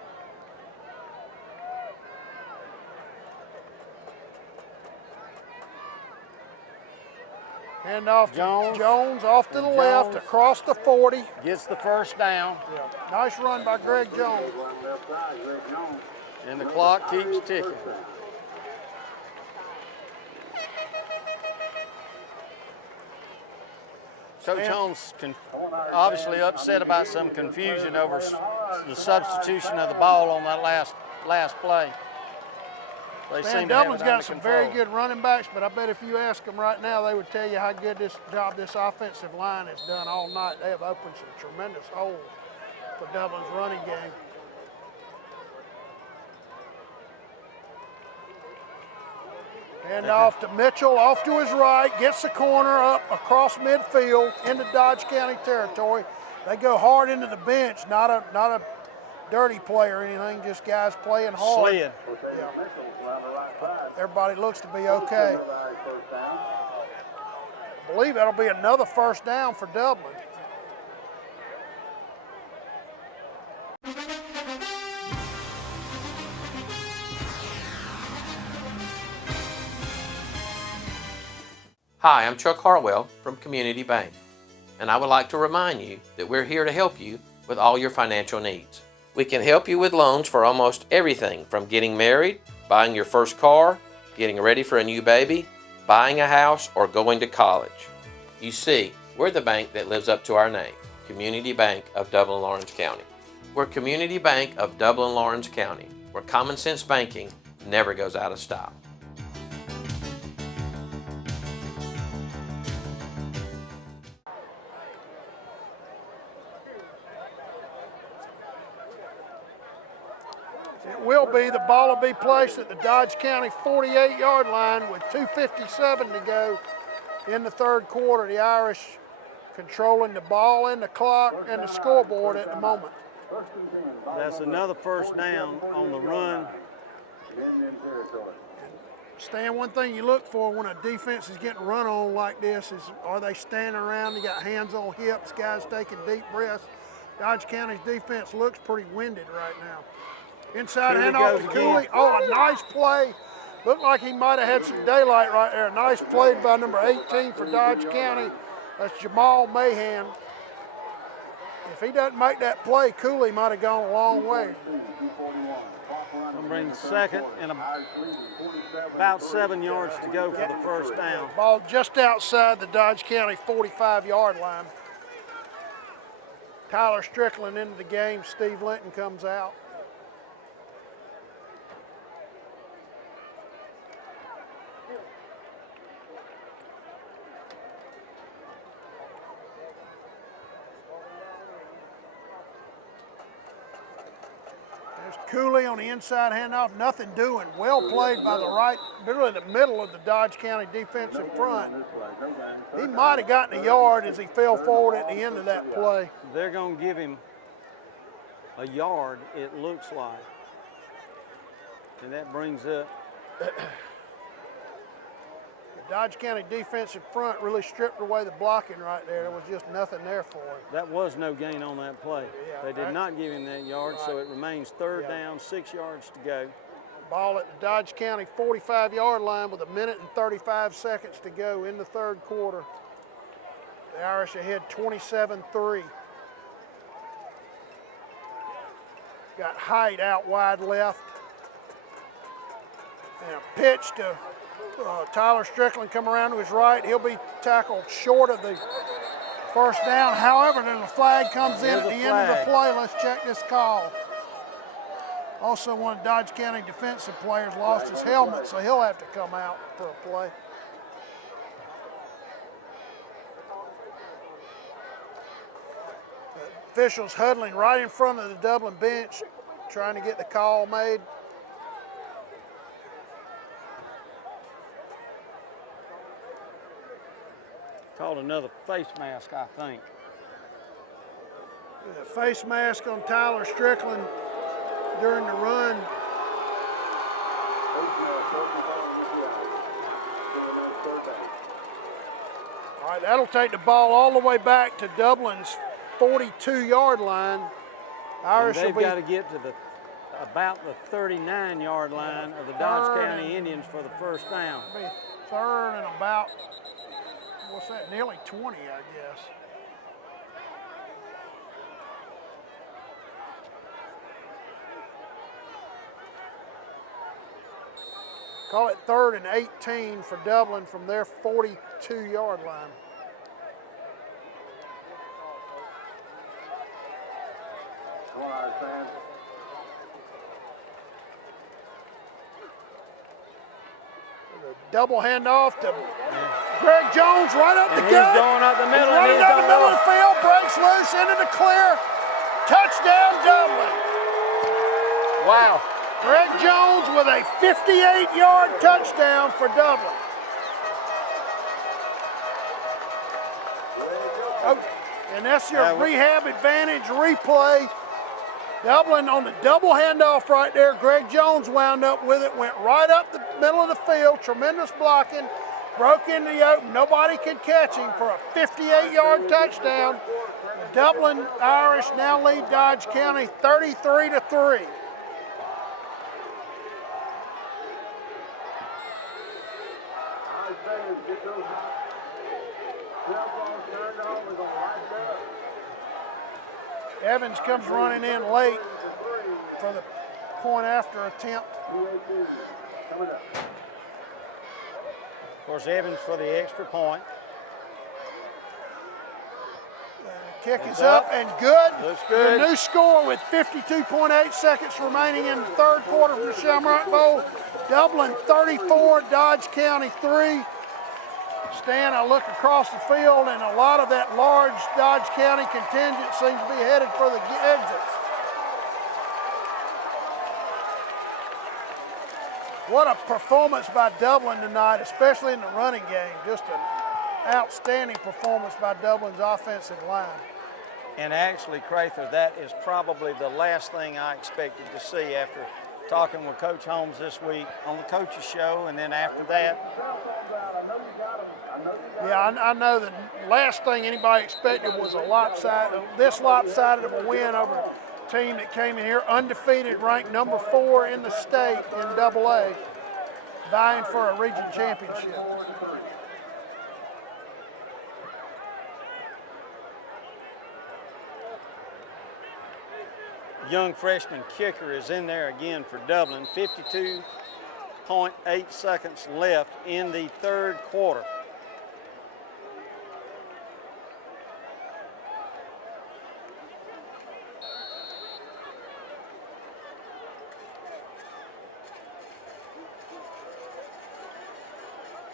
Hand off to Jones off to the left, across the 40. Gets the first down. Yeah. Nice run by Greg Jones. And the clock keeps ticking. Coach Holmes obviously upset about some confusion over the substitution of the ball on that last play. Dublin's got some very good running backs, but I bet if you ask them right now, they would tell you how good this offensive line has done all night. They have opened some tremendous holes for Dublin's running game. Hand off to Mitchell, off to his right, gets the corner up across midfield into Dodge County territory. They go hard into the bench, not a dirty play or anything, just guys playing hard. Slid. Yeah. Everybody looks to be okay. I believe that'll be another first down for Dublin. Hi, I'm Chuck Harwell from Community Bank, and I would like to remind you that we're here to help you with all your financial needs. We can help you with loans for almost everything from getting married, buying your first car, getting ready for a new baby, buying a house, or going to college. You see, we're the bank that lives up to our name, Community Bank of Dublin-Lawrence County. We're Community Bank of Dublin-Lawrence County, where common sense banking never goes out of style. The ball will be placed at the Dodge County 48-yard line with 2:57 to go in the third quarter. The Irish controlling the ball and the clock and the scoreboard at the moment. That's another first down on the run. Stan, one thing you look for when a defense is getting run on like this is, are they standing around? They got hands on hips, guys taking deep breaths. Dodge County's defense looks pretty winded right now. Inside handoff to Cooley. Oh, a nice play. Looked like he might have had some daylight right there. Nice play by number 18 for Dodge County. That's Jamal Mahan. If he doesn't make that play, Cooley might have gone a long way. I'm bringing second and about 7 yards to go for the first down. Ball just outside the Dodge County 45-yard line. Tyler Strickland into the game. Steve Linton comes out. Cooley on the inside handoff, nothing doing. Well played by the right, really the middle of the Dodge County defensive front. He might have gotten a yard as he fell forward at the end of that play. They're going to give him a yard, it looks like. And that brings up Dodge County defensive front really stripped away the blocking right there. There was just nothing there for him. That was no gain on that play. Yeah, They did not give him that yard, so it remains third Yeah. down, 6 yards to go. Ball at the Dodge County 45-yard line with 1 minute and 35 seconds to go in the third quarter. The Irish ahead 27-3. Got Height out wide left. And a pitch to Tyler Strickland come around to his right. He'll be tackled short of the first down. However, then the flag comes in at the end of the play. Let's check this call. Also, one of Dodge County defensive players lost his helmet, so he'll have to come out for a play. The officials huddling right in front of the Dublin bench, trying to get the call made. Called another face mask, I think. The face mask on Tyler Strickland during the run. All right, that'll take the ball all the way back to Dublin's 42-yard line. Irish And they've will be got to get to about the 39-yard line of the Dodge County Indians for the first down. Be third and about, what's that, nearly 20, I guess. Call it third and 18 for Dublin from their 42-yard line. Come on, Irish fans. Double handoff to Greg Jones right up the gut. He's going up the middle. Running down the middle of the field, breaks loose into the clear. Touchdown, Dublin. Wow. Greg Jones with a 58-yard touchdown for Dublin. Oh, and that's your rehab advantage replay. Dublin on the double handoff right there. Greg Jones wound up with it, went right up the middle of the field, tremendous blocking, broke into the open. Nobody could catch him for a 58-yard touchdown. The Dublin Irish now lead Dodge County 33-3. Evans comes running in late for the point after attempt. Of course, Evans for the extra point. The kick is up and good. Looks good. The new score with 52.8 seconds remaining in the third quarter from the Shamrock Bowl. Dublin 34, Dodge County 3. Stan, I look across the field, and a lot of that large Dodge County contingent seems to be headed for the exits. What a performance by Dublin tonight, especially in the running game. Just an outstanding performance by Dublin's offensive line. And actually, Crather, that is probably the last thing I expected to see after talking with Coach Holmes this week on the coaches show, and then after that. Yeah, I know the last thing anybody expected was this lopsided of a win over a team that came in here undefeated, ranked number 4 in the state in AA, vying for a region championship. Young freshman kicker is in there again for Dublin. 52.8 seconds left in the third quarter.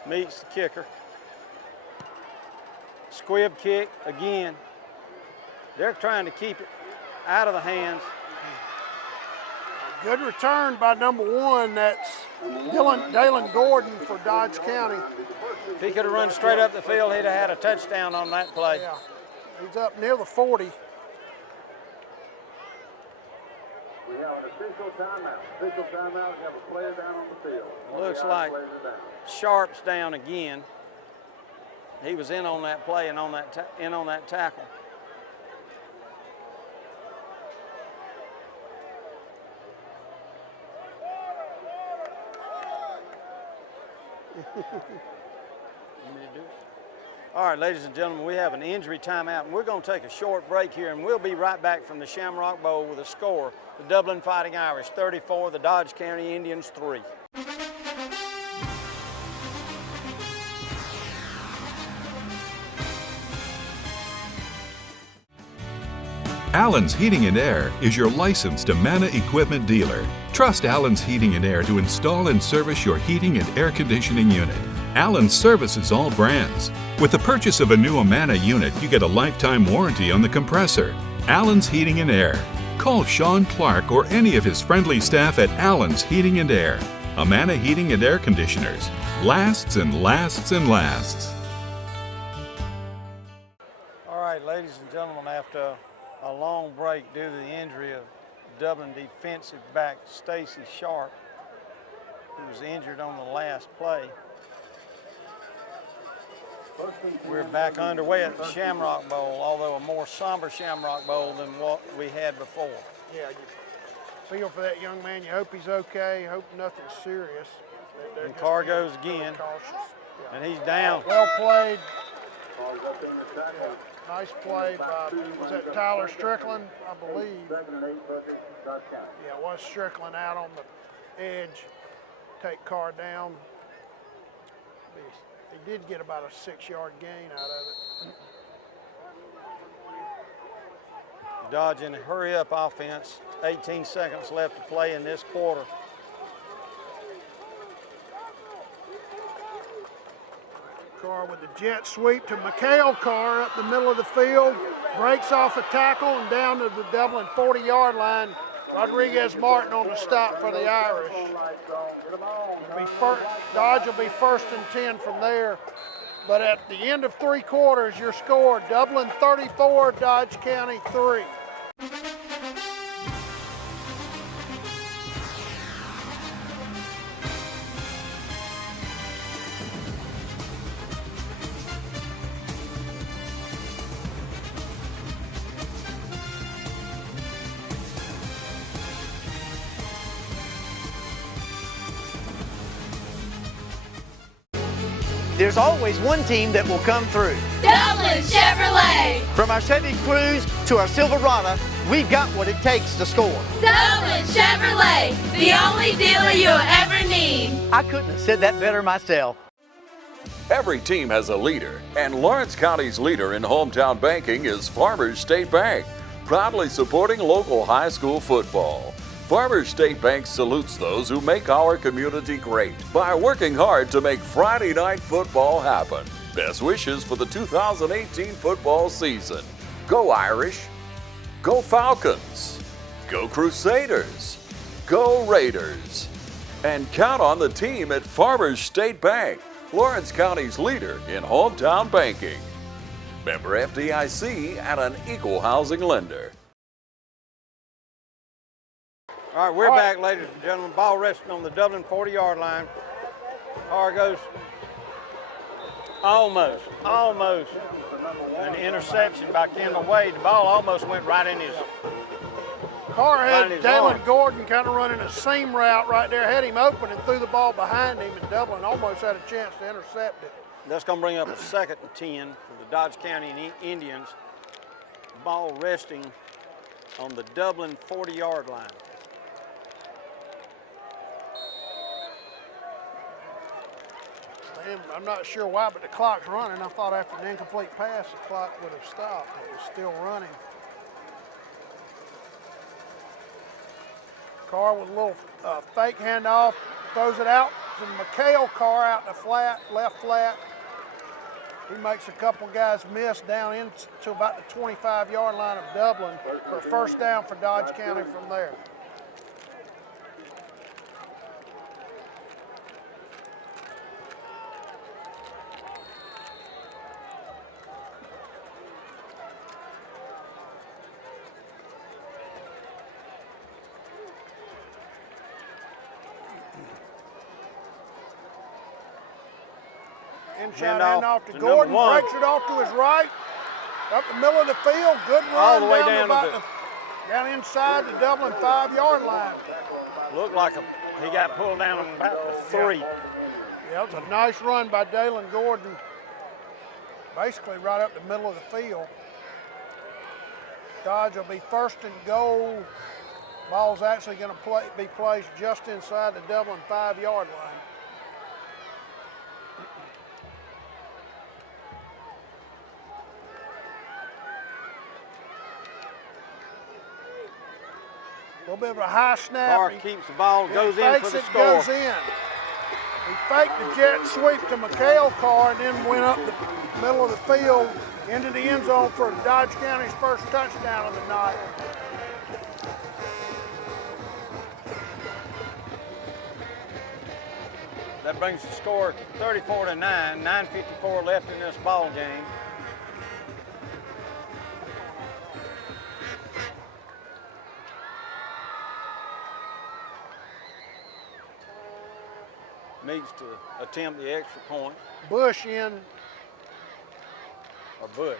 Meets the kicker. Squib kick again. They're trying to keep it out of the hands. Good return by number 1. That's Dalen Gordon for Dodge County. If he could have run straight up the field, he'd have had a touchdown on that play. Yeah, he's up near the 40. We have an official timeout. Official timeout. We have a player down on the field. Looks like Sharp's down again. He was in on that play and on that tackle. All right, ladies and gentlemen, we have an injury timeout, and we're going to take a short break here, and we'll be right back from the Shamrock Bowl with a score: the Dublin Fighting Irish 34, the Dodge County Indians 3. Allen's Heating and Air is your licensed Amana equipment dealer. Trust Allen's Heating and Air to install and service your heating and air conditioning unit. Allen's services all brands. With the purchase of a new Amana unit, you get a lifetime warranty on the compressor. Allen's Heating and Air. Call Sean Clark or any of his friendly staff at Allen's Heating and Air. Amana Heating and Air Conditioners. Lasts and lasts and lasts. All right, ladies and gentlemen, after a long break due to the injury of Dublin defensive back Stacy Sharp, who was injured on the last play, we're back underway at the Shamrock Bowl, although a more somber Shamrock Bowl than what we had before. Yeah, you feel for that young man. You hope he's okay. Hope nothing's serious. And Carr goes again, and he's down. Well played. Yeah, nice play by, was that Tyler Strickland, I believe? Yeah, it was Strickland out on the edge, take Carr down. He did get about a 6-yard gain out of it. Dodge in a hurry-up offense. 18 seconds left to play in this quarter. Carr with the jet sweep to McHale. Carr up the middle of the field, breaks off a tackle and down to the Dublin 40-yard line. Rodriguez Martin on the stop for the Irish. Dodge will be 1st and 10 from there. But at the end of 3 quarters, your score, Dublin 34, Dodge County 3. There's always one team that will come through. Dublin Chevrolet. From our Chevy Cruze to our Silverado, we've got what it takes to score. Dublin Chevrolet, the only dealer you'll ever need. I couldn't have said that better myself. Every team has a leader, and Lawrence County's leader in hometown banking is Farmers State Bank, proudly supporting local high school football. Farmers State Bank salutes those who make our community great by working hard to make Friday night football happen. Best wishes for the 2018 football season. Go Irish, go Falcons, go Crusaders, go Raiders. And count on the team at Farmers State Bank, Lawrence County's leader in hometown banking. Member FDIC and an equal housing lender. All right, we're back, ladies and gentlemen. Ball resting on the Dublin 40-yard line. Carr goes almost. An interception by Kendall Wade. The ball almost went right in his Carr had Dalen arm. Gordon kind of running a seam route right there, had him open and threw the ball behind him, and Dublin almost had a chance to intercept it. That's going to bring up a 2nd and 10 for the Dodge County Indians. Ball resting on the Dublin 40-yard line. I'm not sure why, but the clock's running. I thought after an incomplete pass, the clock would have stopped. It was still running. Carr with a little fake handoff, throws it out to McHale. Carr out in the flat, left flat. He makes a couple guys miss down into about the 25-yard line of Dublin for a 1st down for Dodge County from there. Inside handoff to Gordon, #1. breaks it off to his right. Up the middle of the field, good run All the way down inside the Dublin 5-yard line. Looked like he got pulled down on about the 3. Yeah, it was a nice run by Dalen Gordon. Basically right up the middle of the field. Dodge will be first and goal. Ball's actually going to be placed just inside the Dublin 5-yard line. A little bit of a high snap. Carr keeps the ball, goes in for the score. Goes in. He faked the jet sweep to McHale Carr and then went up the middle of the field into the end zone for Dodge County's first touchdown of the night. That brings the score 34-9, 9:54 left in this ball game. Needs to attempt the extra point. Bush in. Or Bush.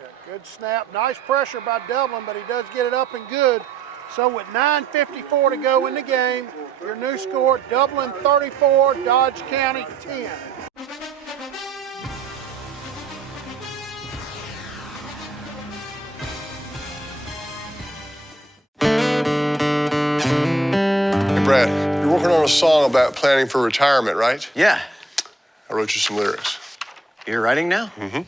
Yeah, good snap. Nice pressure by Dublin, but he does get it up and good. So with 9:54 to go in the game, your new score, Dublin 34, Dodge County 10. Hey, Brad, you're working on a song about planning for retirement, right? Yeah. I wrote you some lyrics. You're writing now? Mm-hmm.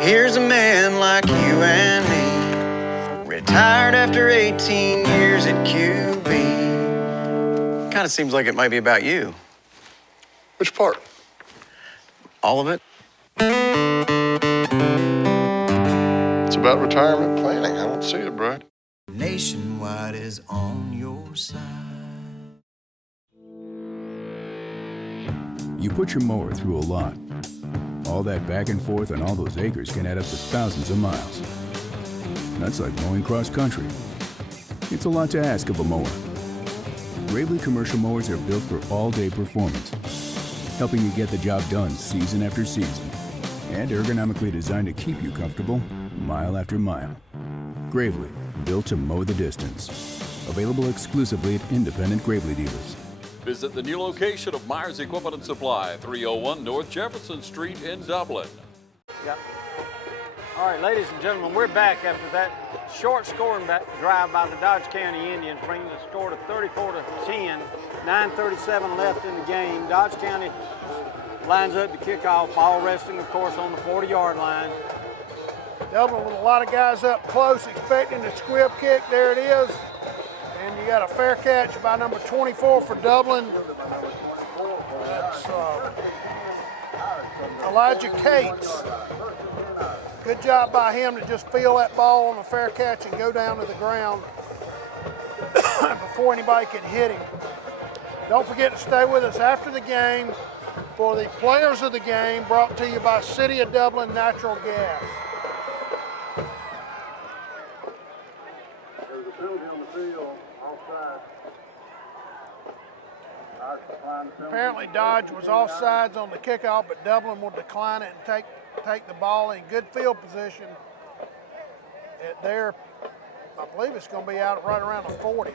Here's a man like you and me, retired after 18 years at QB. Kind of seems like it might be about you. Which part? All of it. It's about retirement planning. I don't see it, Brad. Nationwide is on your side. You put your mower through a lot. All that back and forth on all those acres can add up to thousands of miles. That's like mowing cross country. It's a lot to ask of a mower. Gravely commercial mowers are built for all-day performance, helping you get the job done season after season, and ergonomically designed to keep you comfortable mile after mile. Gravely, built to mow the distance. Available exclusively at independent Gravely dealers. Visit the new location of Myers Equipment and Supply, 301 North Jefferson Street in Dublin. Yep. All right, ladies and gentlemen, we're back after that short scoring drive by the Dodge County Indians, bringing the score to 34-10, 9:37 left in the game. Dodge County lines up to kick off, ball resting, of course, on the 40-yard line. Dublin with a lot of guys up close, expecting the squib kick. There it is. And you got a fair catch by number 24 for Dublin. That's Elijah Cates. Good job by him to just feel that ball on a fair catch and go down to the ground before anybody could hit him. Don't forget to stay with us after the game for the players of the game, brought to you by City of Dublin Natural Gas. There's a penalty on the field, offside. Apparently Dodge was offsides on the kickoff, but Dublin will decline it and take the ball in good field position. I believe it's going to be out right around the 40.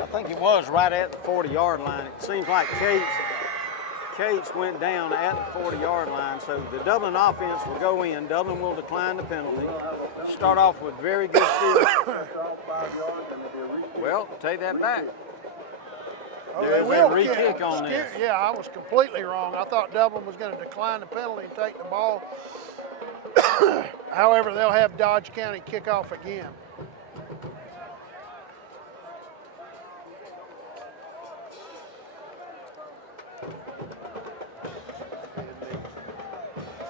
I think it was right at the 40-yard line. It seems like Cates went down at the 40-yard line, so the Dublin offense will go in. Dublin will decline the penalty. Start off with very good field. Well, take that back. There's a re-kick on this. Yeah, I was completely wrong. I thought Dublin was going to decline the penalty and take the ball. However, they'll have Dodge County kick off again.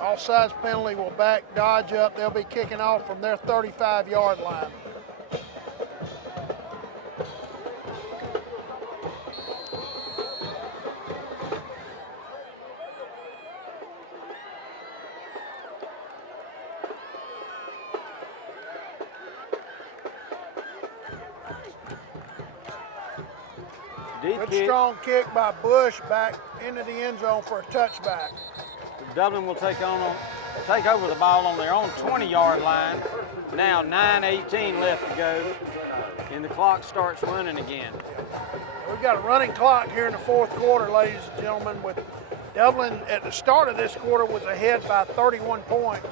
Offsides penalty will back Dodge up. They'll be kicking off from their 35-yard line. Good strong kick by Bush back into the end zone for a touchback. Dublin will take over the ball on their own 20-yard line. Now 9:18 left to go, and the clock starts running again. We've got a running clock here in the fourth quarter, ladies and gentlemen, with Dublin at the start of this quarter was ahead by 31 points.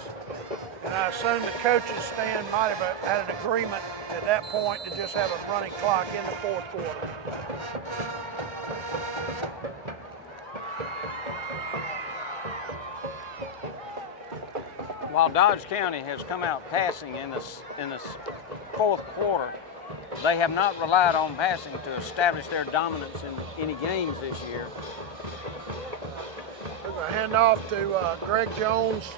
And I assume the coaches stand might have had an agreement at that point to just have a running clock in the fourth quarter. While Dodge County has come out passing in this fourth quarter, they have not relied on passing to establish their dominance in any games this year. There's a handoff to Greg Jones.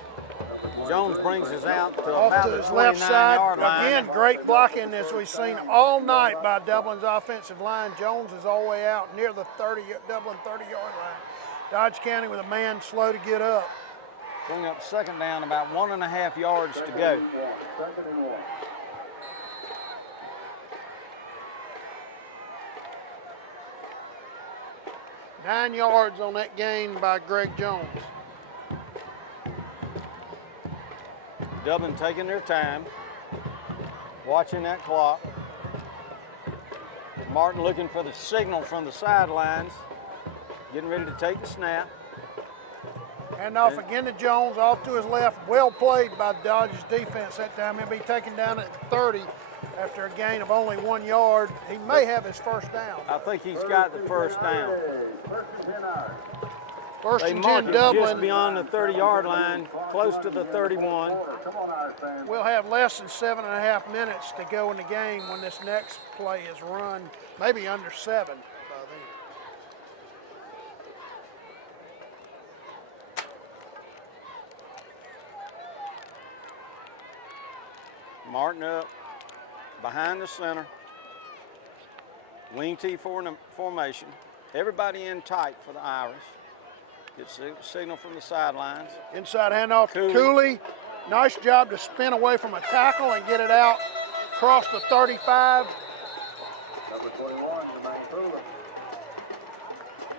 Jones brings us out to off about to the his left side. 29-yard line. Again, great blocking as we've seen all night by Dublin's offensive line. Jones is all the way out near the Dublin 30-yard line. Dodge County with a man slow to get up. Bring up second down, about 1.5 yards to go. 9 yards on that gain by Greg Jones. Dublin taking their time, watching that clock. Martin looking for the signal from the sidelines, getting ready to take the snap. Hand off again to Jones, off to his left. Well played by Dodge's defense that time. He'll be taken down at 30 after a gain of only 1 yard. He may have his first down. I think he's got the first down. First they and mark 10 him Dublin. just beyond the 30-yard line, close to the 31. We'll have less than 7.5 minutes to go in the game when this next play is run, maybe under 7 by then. Martin up behind the center. Wing T formation. Everybody in tight for the Irish. Gets a signal from the sidelines. Inside handoff to Cooley. Nice job to spin away from a tackle and get it out across the 35. Number 21, Jermaine Cooley.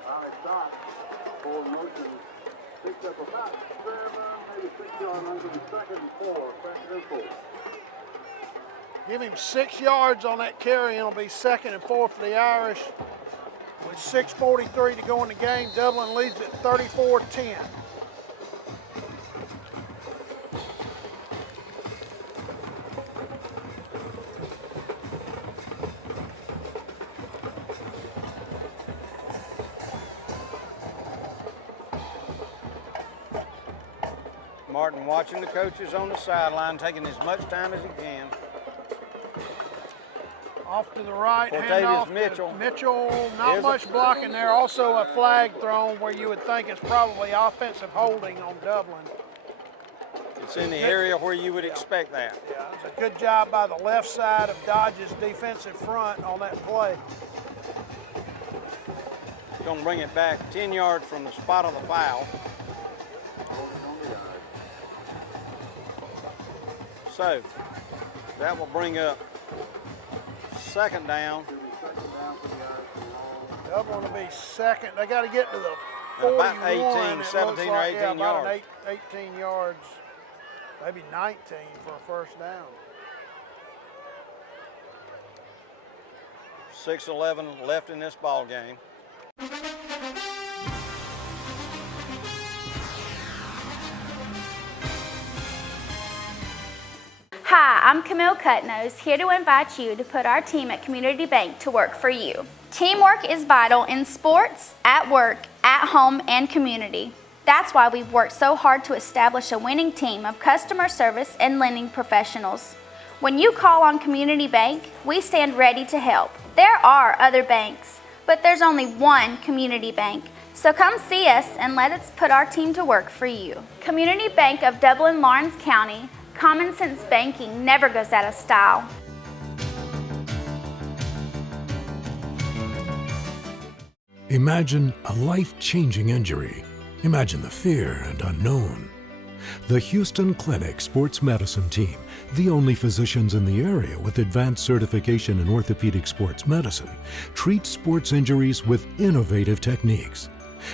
Irish shot. Forward motion. Picked up about 7, maybe 6 yards over the second and 4. Second and 4. Give him 6 yards on that carry, and it'll be 2nd and 4 for the Irish. With 6:43 to go in the game, Dublin leads at 34-10. Martin watching the coaches on the sideline, taking as much time as he can. Off to the right, Cortavious hand off Mitchell. to Mitchell. Not much blocking there. Also a flag thrown where you would think it's probably offensive holding on Dublin. It's in the area where you would expect that. Yeah, it's a good job by the left side of Dodge's defensive front on that play. Going to bring it back 10 yards from the spot of the foul. So that will bring up second down. Dublin will be second. They got to get to the 41. About 18, 17 or 18 about yards. 18 yards, maybe 19 for a first down. 6:11 left in this ball game. Hi, I'm Camille Cutnose, here to invite you to put our team at Community Bank to work for you. Teamwork is vital in sports, at work, at home, and community. That's why we've worked so hard to establish a winning team of customer service and lending professionals. When you call on Community Bank, we stand ready to help. There are other banks, but there's only one Community Bank. So come see us and let us put our team to work for you. Community Bank of Dublin, Lawrence County. Common sense banking never goes out of style. Imagine a life-changing injury. Imagine the fear and unknown. The Houston Clinic Sports Medicine Team, the only physicians in the area with advanced certification in orthopedic sports medicine, treats sports injuries with innovative techniques.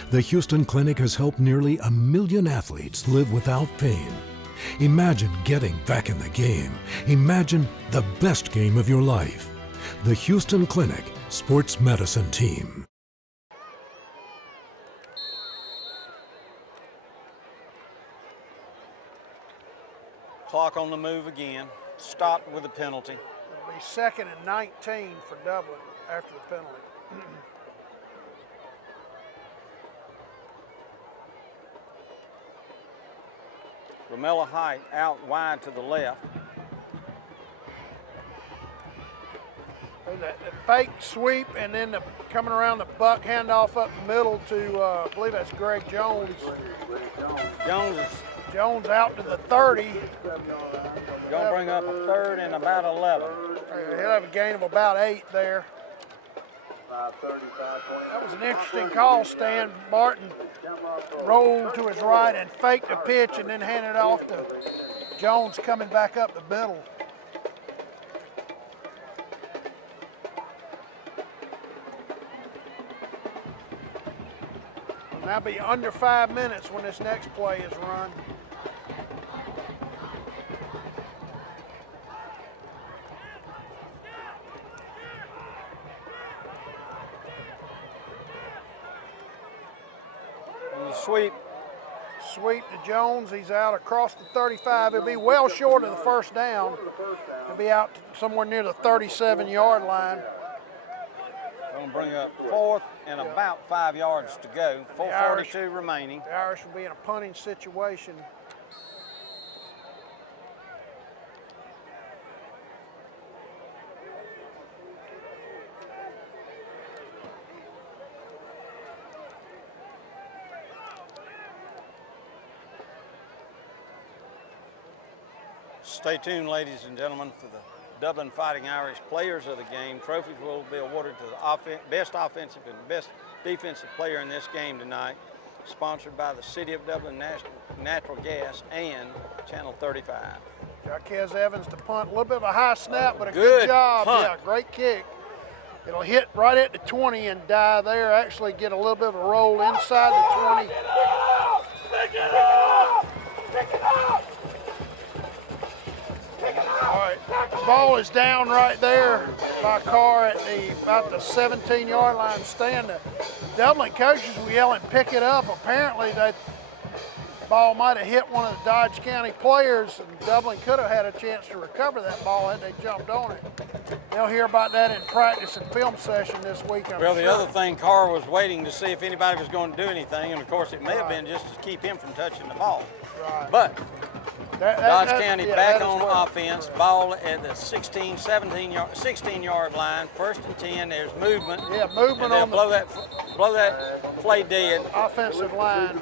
The Houston Clinic has helped nearly 1 million athletes live without pain. Imagine getting back in the game. Imagine the best game of your life. The Houston Clinic Sports Medicine Team. Clock on the move again. Stopped with a penalty. It'll be 2nd and 19 for Dublin after the penalty. Ramella Height out wide to the left. That fake sweep and then coming around the buck handoff up the middle to, I believe that's Greg Jones. Jones out to the 30. Gonna bring up a 3rd and about 11. He'll have a gain of about 8 there. That was an interesting call, Stan. Martin rolled to his right and faked the pitch and then handed it off to Jones coming back up the middle. Now be under 5 minutes when this next play is run. Sweep to Jones. He's out across the 35. He'll be well short of the first down. He'll be out somewhere near the 37-yard line. Going to bring up 4th and about 5 yards to go. 4:42 remaining. The Irish will be in a punting situation. Stay tuned, ladies and gentlemen, for the Dublin Fighting Irish Players of the Game. Trophies will be awarded to the best offensive and best defensive player in this game tonight, sponsored by the City of Dublin Natural Gas and Channel 35. Jaquez Evans to punt. A little bit of a high snap, but a good job. Punt. Yeah, great kick. It'll hit right at the 20 and die there. Actually get a little bit of a roll inside the 20. Pick it up! Pick it up! All right, the ball is down right there by Carr at about the 17-yard line stand. The Dublin coaches were yelling, pick it up. Apparently that ball might have hit one of the Dodge County players, and Dublin could have had a chance to recover that ball had they jumped on it. They'll hear about that in practice and film session this week, I'm Well, sure. the other thing, Carr was waiting to see if anybody was going to do anything, and of course it may have been just to keep him from touching the ball. Right. But Dodge County back on well. offense, ball at the 16-yard line, 1st and 10, there's movement. Yeah, movement and on blow that play dead. Offensive line.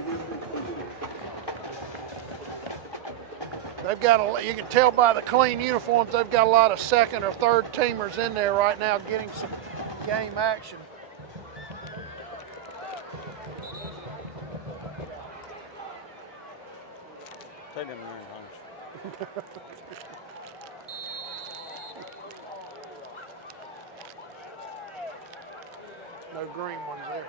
They've got you can tell by the clean uniforms, they've got a lot of 2nd or 3rd teamers in there right now getting some game action. Take them in, Holmes. No green ones there.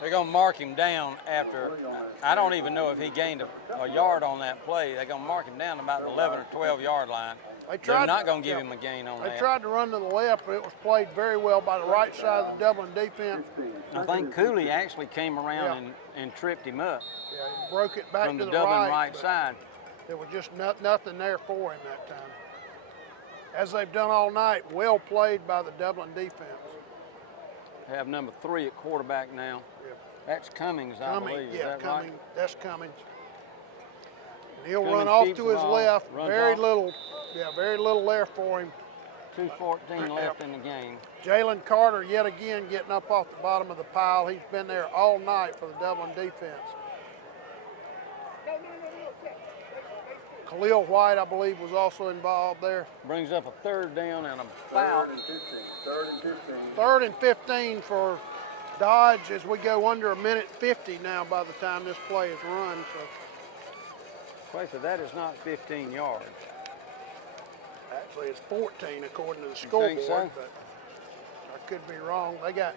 They're going to mark him down after, I don't even know if he gained a yard on that play. They're going to mark him down about the 11 or 12-yard line. They're not going to give him a gain on that. They tried to run to the left, but it was played very well by the right side of the Dublin defense. I think Cooley actually came around and tripped him up. Yeah, he broke it back from to the the Dublin right side. There was just nothing there for him that time. As they've done all night, well played by the Dublin defense. They have number 3 at quarterback now. Yep. That's Cummings, I believe. Yeah, Is that Cummings. right? That's Cummings. And he'll Cummings run off keeps to the his ball, left. runs Very off. little there for him. 2:14 left in the game. Jalen Carter yet again getting up off the bottom of the pile. He's been there all night for the Dublin defense. Khalil White, I believe, was also involved there. Brings up a 3rd down and about 3rd and 15 for Dodge as we go under a minute 50 now by the time this play is run. So that is not 15 yards. Actually, it's 14 according to the You scoreboard, think so? but I could be wrong. They got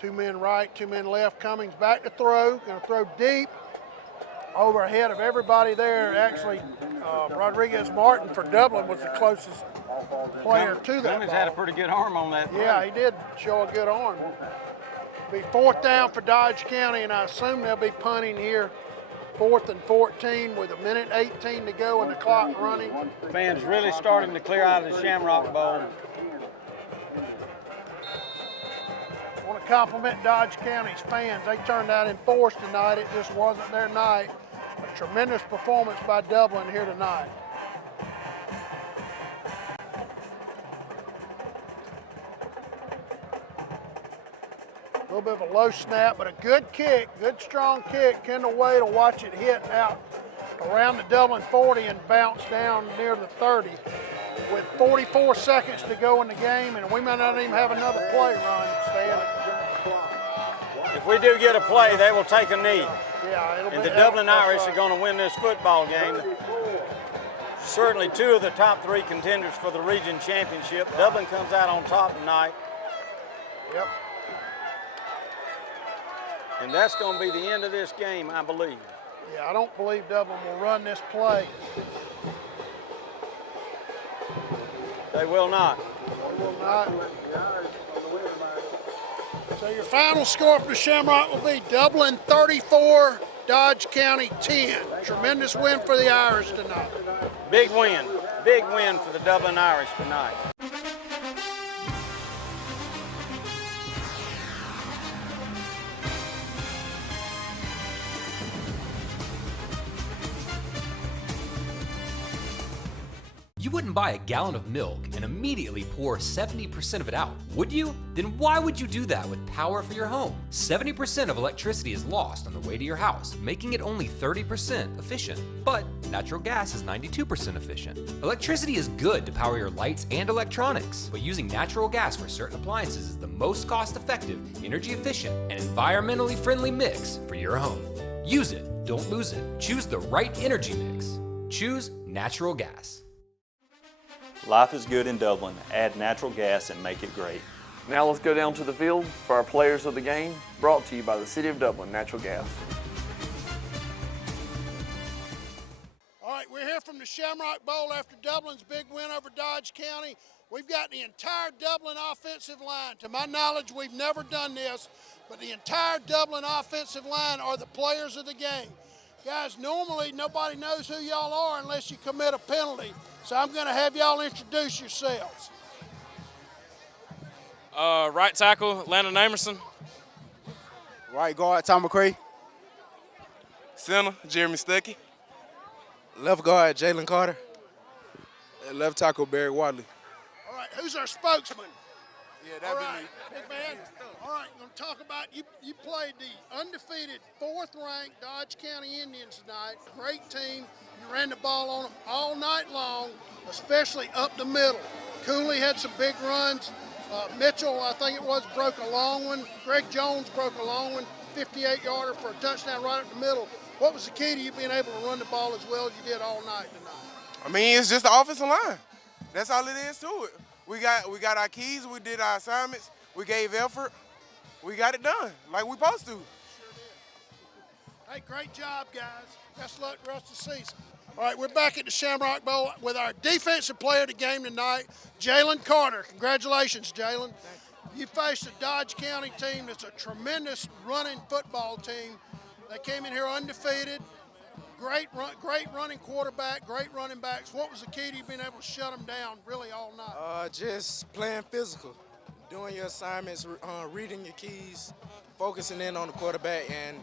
2 men right, 2 men left. Cummings back to throw, going to throw deep over ahead of everybody there. Actually, Rodriguez Martin for Dublin was the closest player to that Cummings ball. had a pretty good arm on that. Yeah, he did show a good arm. Be 4th down for Dodge County, and I assume they'll be punting here. 4th and 14 with a minute 18 to go and the clock running. Fans really starting to clear out of the Shamrock Bowl. I want to compliment Dodge County's fans. They turned out in force tonight. It just wasn't their night. A tremendous performance by Dublin here tonight. A little bit of a low snap, but a good kick, good strong kick. Kendall Wade will watch it hit out around the Dublin 40 and bounce down near the 30 with 44 seconds to go in the game, and we might not even have another play run, Stan. If we do get a play, they will take a knee. Yeah, it'll and be, the Dublin that's Irish right. are going to win this football game. Certainly 2 of the top 3 contenders for the region championship. Dublin comes out on top tonight. Yep. And that's going to be the end of this game, I believe. Yeah, I don't believe Dublin will run this play. They will not. They will not. So your final score for the Shamrock will be Dublin 34, Dodge County 10. Tremendous win for the Irish tonight. Big win for the Dublin Irish tonight. You wouldn't buy a gallon of milk and immediately pour 70% of it out, would you? Then why would you do that with power for your home? 70% of electricity is lost on the way to your house, making it only 30% efficient. But natural gas is 92% efficient. Electricity is good to power your lights and electronics, but using natural gas for certain appliances is the most cost-effective, energy-efficient, and environmentally friendly mix for your home. Use it, don't lose it. Choose the right energy mix. Choose natural gas. Life is good in Dublin. Add natural gas and make it great. Now let's go down to the field for our players of the game, brought to you by the City of Dublin Natural Gas. All right, we're here from the Shamrock Bowl after Dublin's big win over Dodge County. We've got the entire Dublin offensive line. To my knowledge, we've never done this, but the entire Dublin offensive line are the players of the game. Guys, normally nobody knows who y'all are unless you commit a penalty. So I'm going to have y'all introduce yourselves. Right tackle, Landon Amerson. Right guard, Tom McCray. Center, Jeremy Stuckey. Left guard, Jalen Carter. And left tackle, Barry Wadley. All right, who's our spokesman? Yeah, that'd All be right, me. big man. All right, we're going to talk about you played the undefeated 4th-ranked Dodge County Indians tonight. Great team. You ran the ball on them all night long, especially up the middle. Cooley had some big runs. Mitchell, I think it was, broke a long one. Greg Jones broke a long one, 58-yarder for a touchdown right up the middle. What was the key to you being able to run the ball as well as you did all night tonight? I mean, it's just the offensive line. That's all it is to it. We got our keys. We did our assignments. We gave effort. We got it done like we supposed to. Sure did. Hey, great job, guys. Best luck the rest of the season. All right, we're back at the Shamrock Bowl with our defensive player of the game tonight, Jalen Carter. Congratulations, Jalen. You faced a Dodge County team that's a tremendous running football team. They came in here undefeated. Great running quarterback, great running backs. What was the key to you being able to shut them down really all night? Just playing physical, doing your assignments, reading your keys, focusing in on the quarterback, and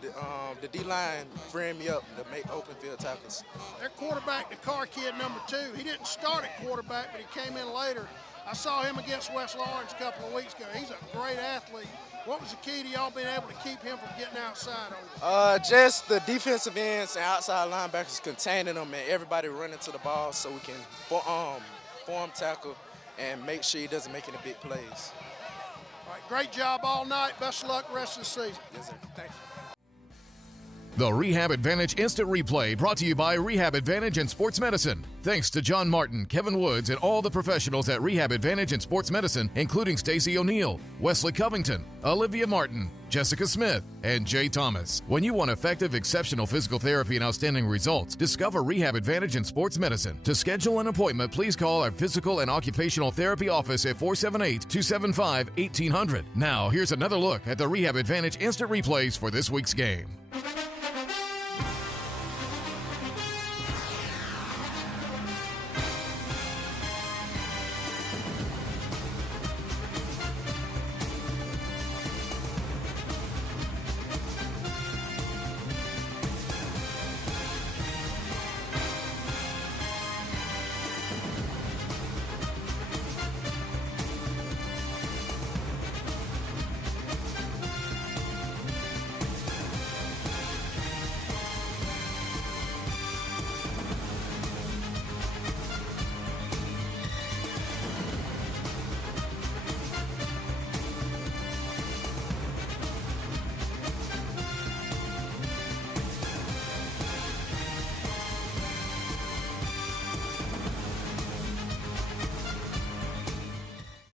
the D-line freeing me up to make open field tackles. Their quarterback, the car kid number 2, he didn't start at quarterback, but he came in later. I saw him against West Lawrence a couple of weeks ago. He's a great athlete. What was the key to y'all being able to keep him from getting outside on you? Just the defensive ends and outside linebackers containing them and everybody running to the ball so we can form tackle and make sure he doesn't make any big plays. All All right, great job all night. Best of luck rest of the season. Yes, sir. Thank you. The Rehab Advantage Instant Replay brought to you by Rehab Advantage and Sports Medicine. Thanks to John Martin, Kevin Woods, and all the professionals at Rehab Advantage and Sports Medicine, including Stacey O'Neill, Wesley Covington, Olivia Martin, Jessica Smith, and Jay Thomas. When you want effective, exceptional physical therapy and outstanding results, discover Rehab Advantage and Sports Medicine. To schedule an appointment, please call our Physical and Occupational Therapy office at 478-275-1800. Now, here's another look at the Rehab Advantage Instant Replays for this week's game.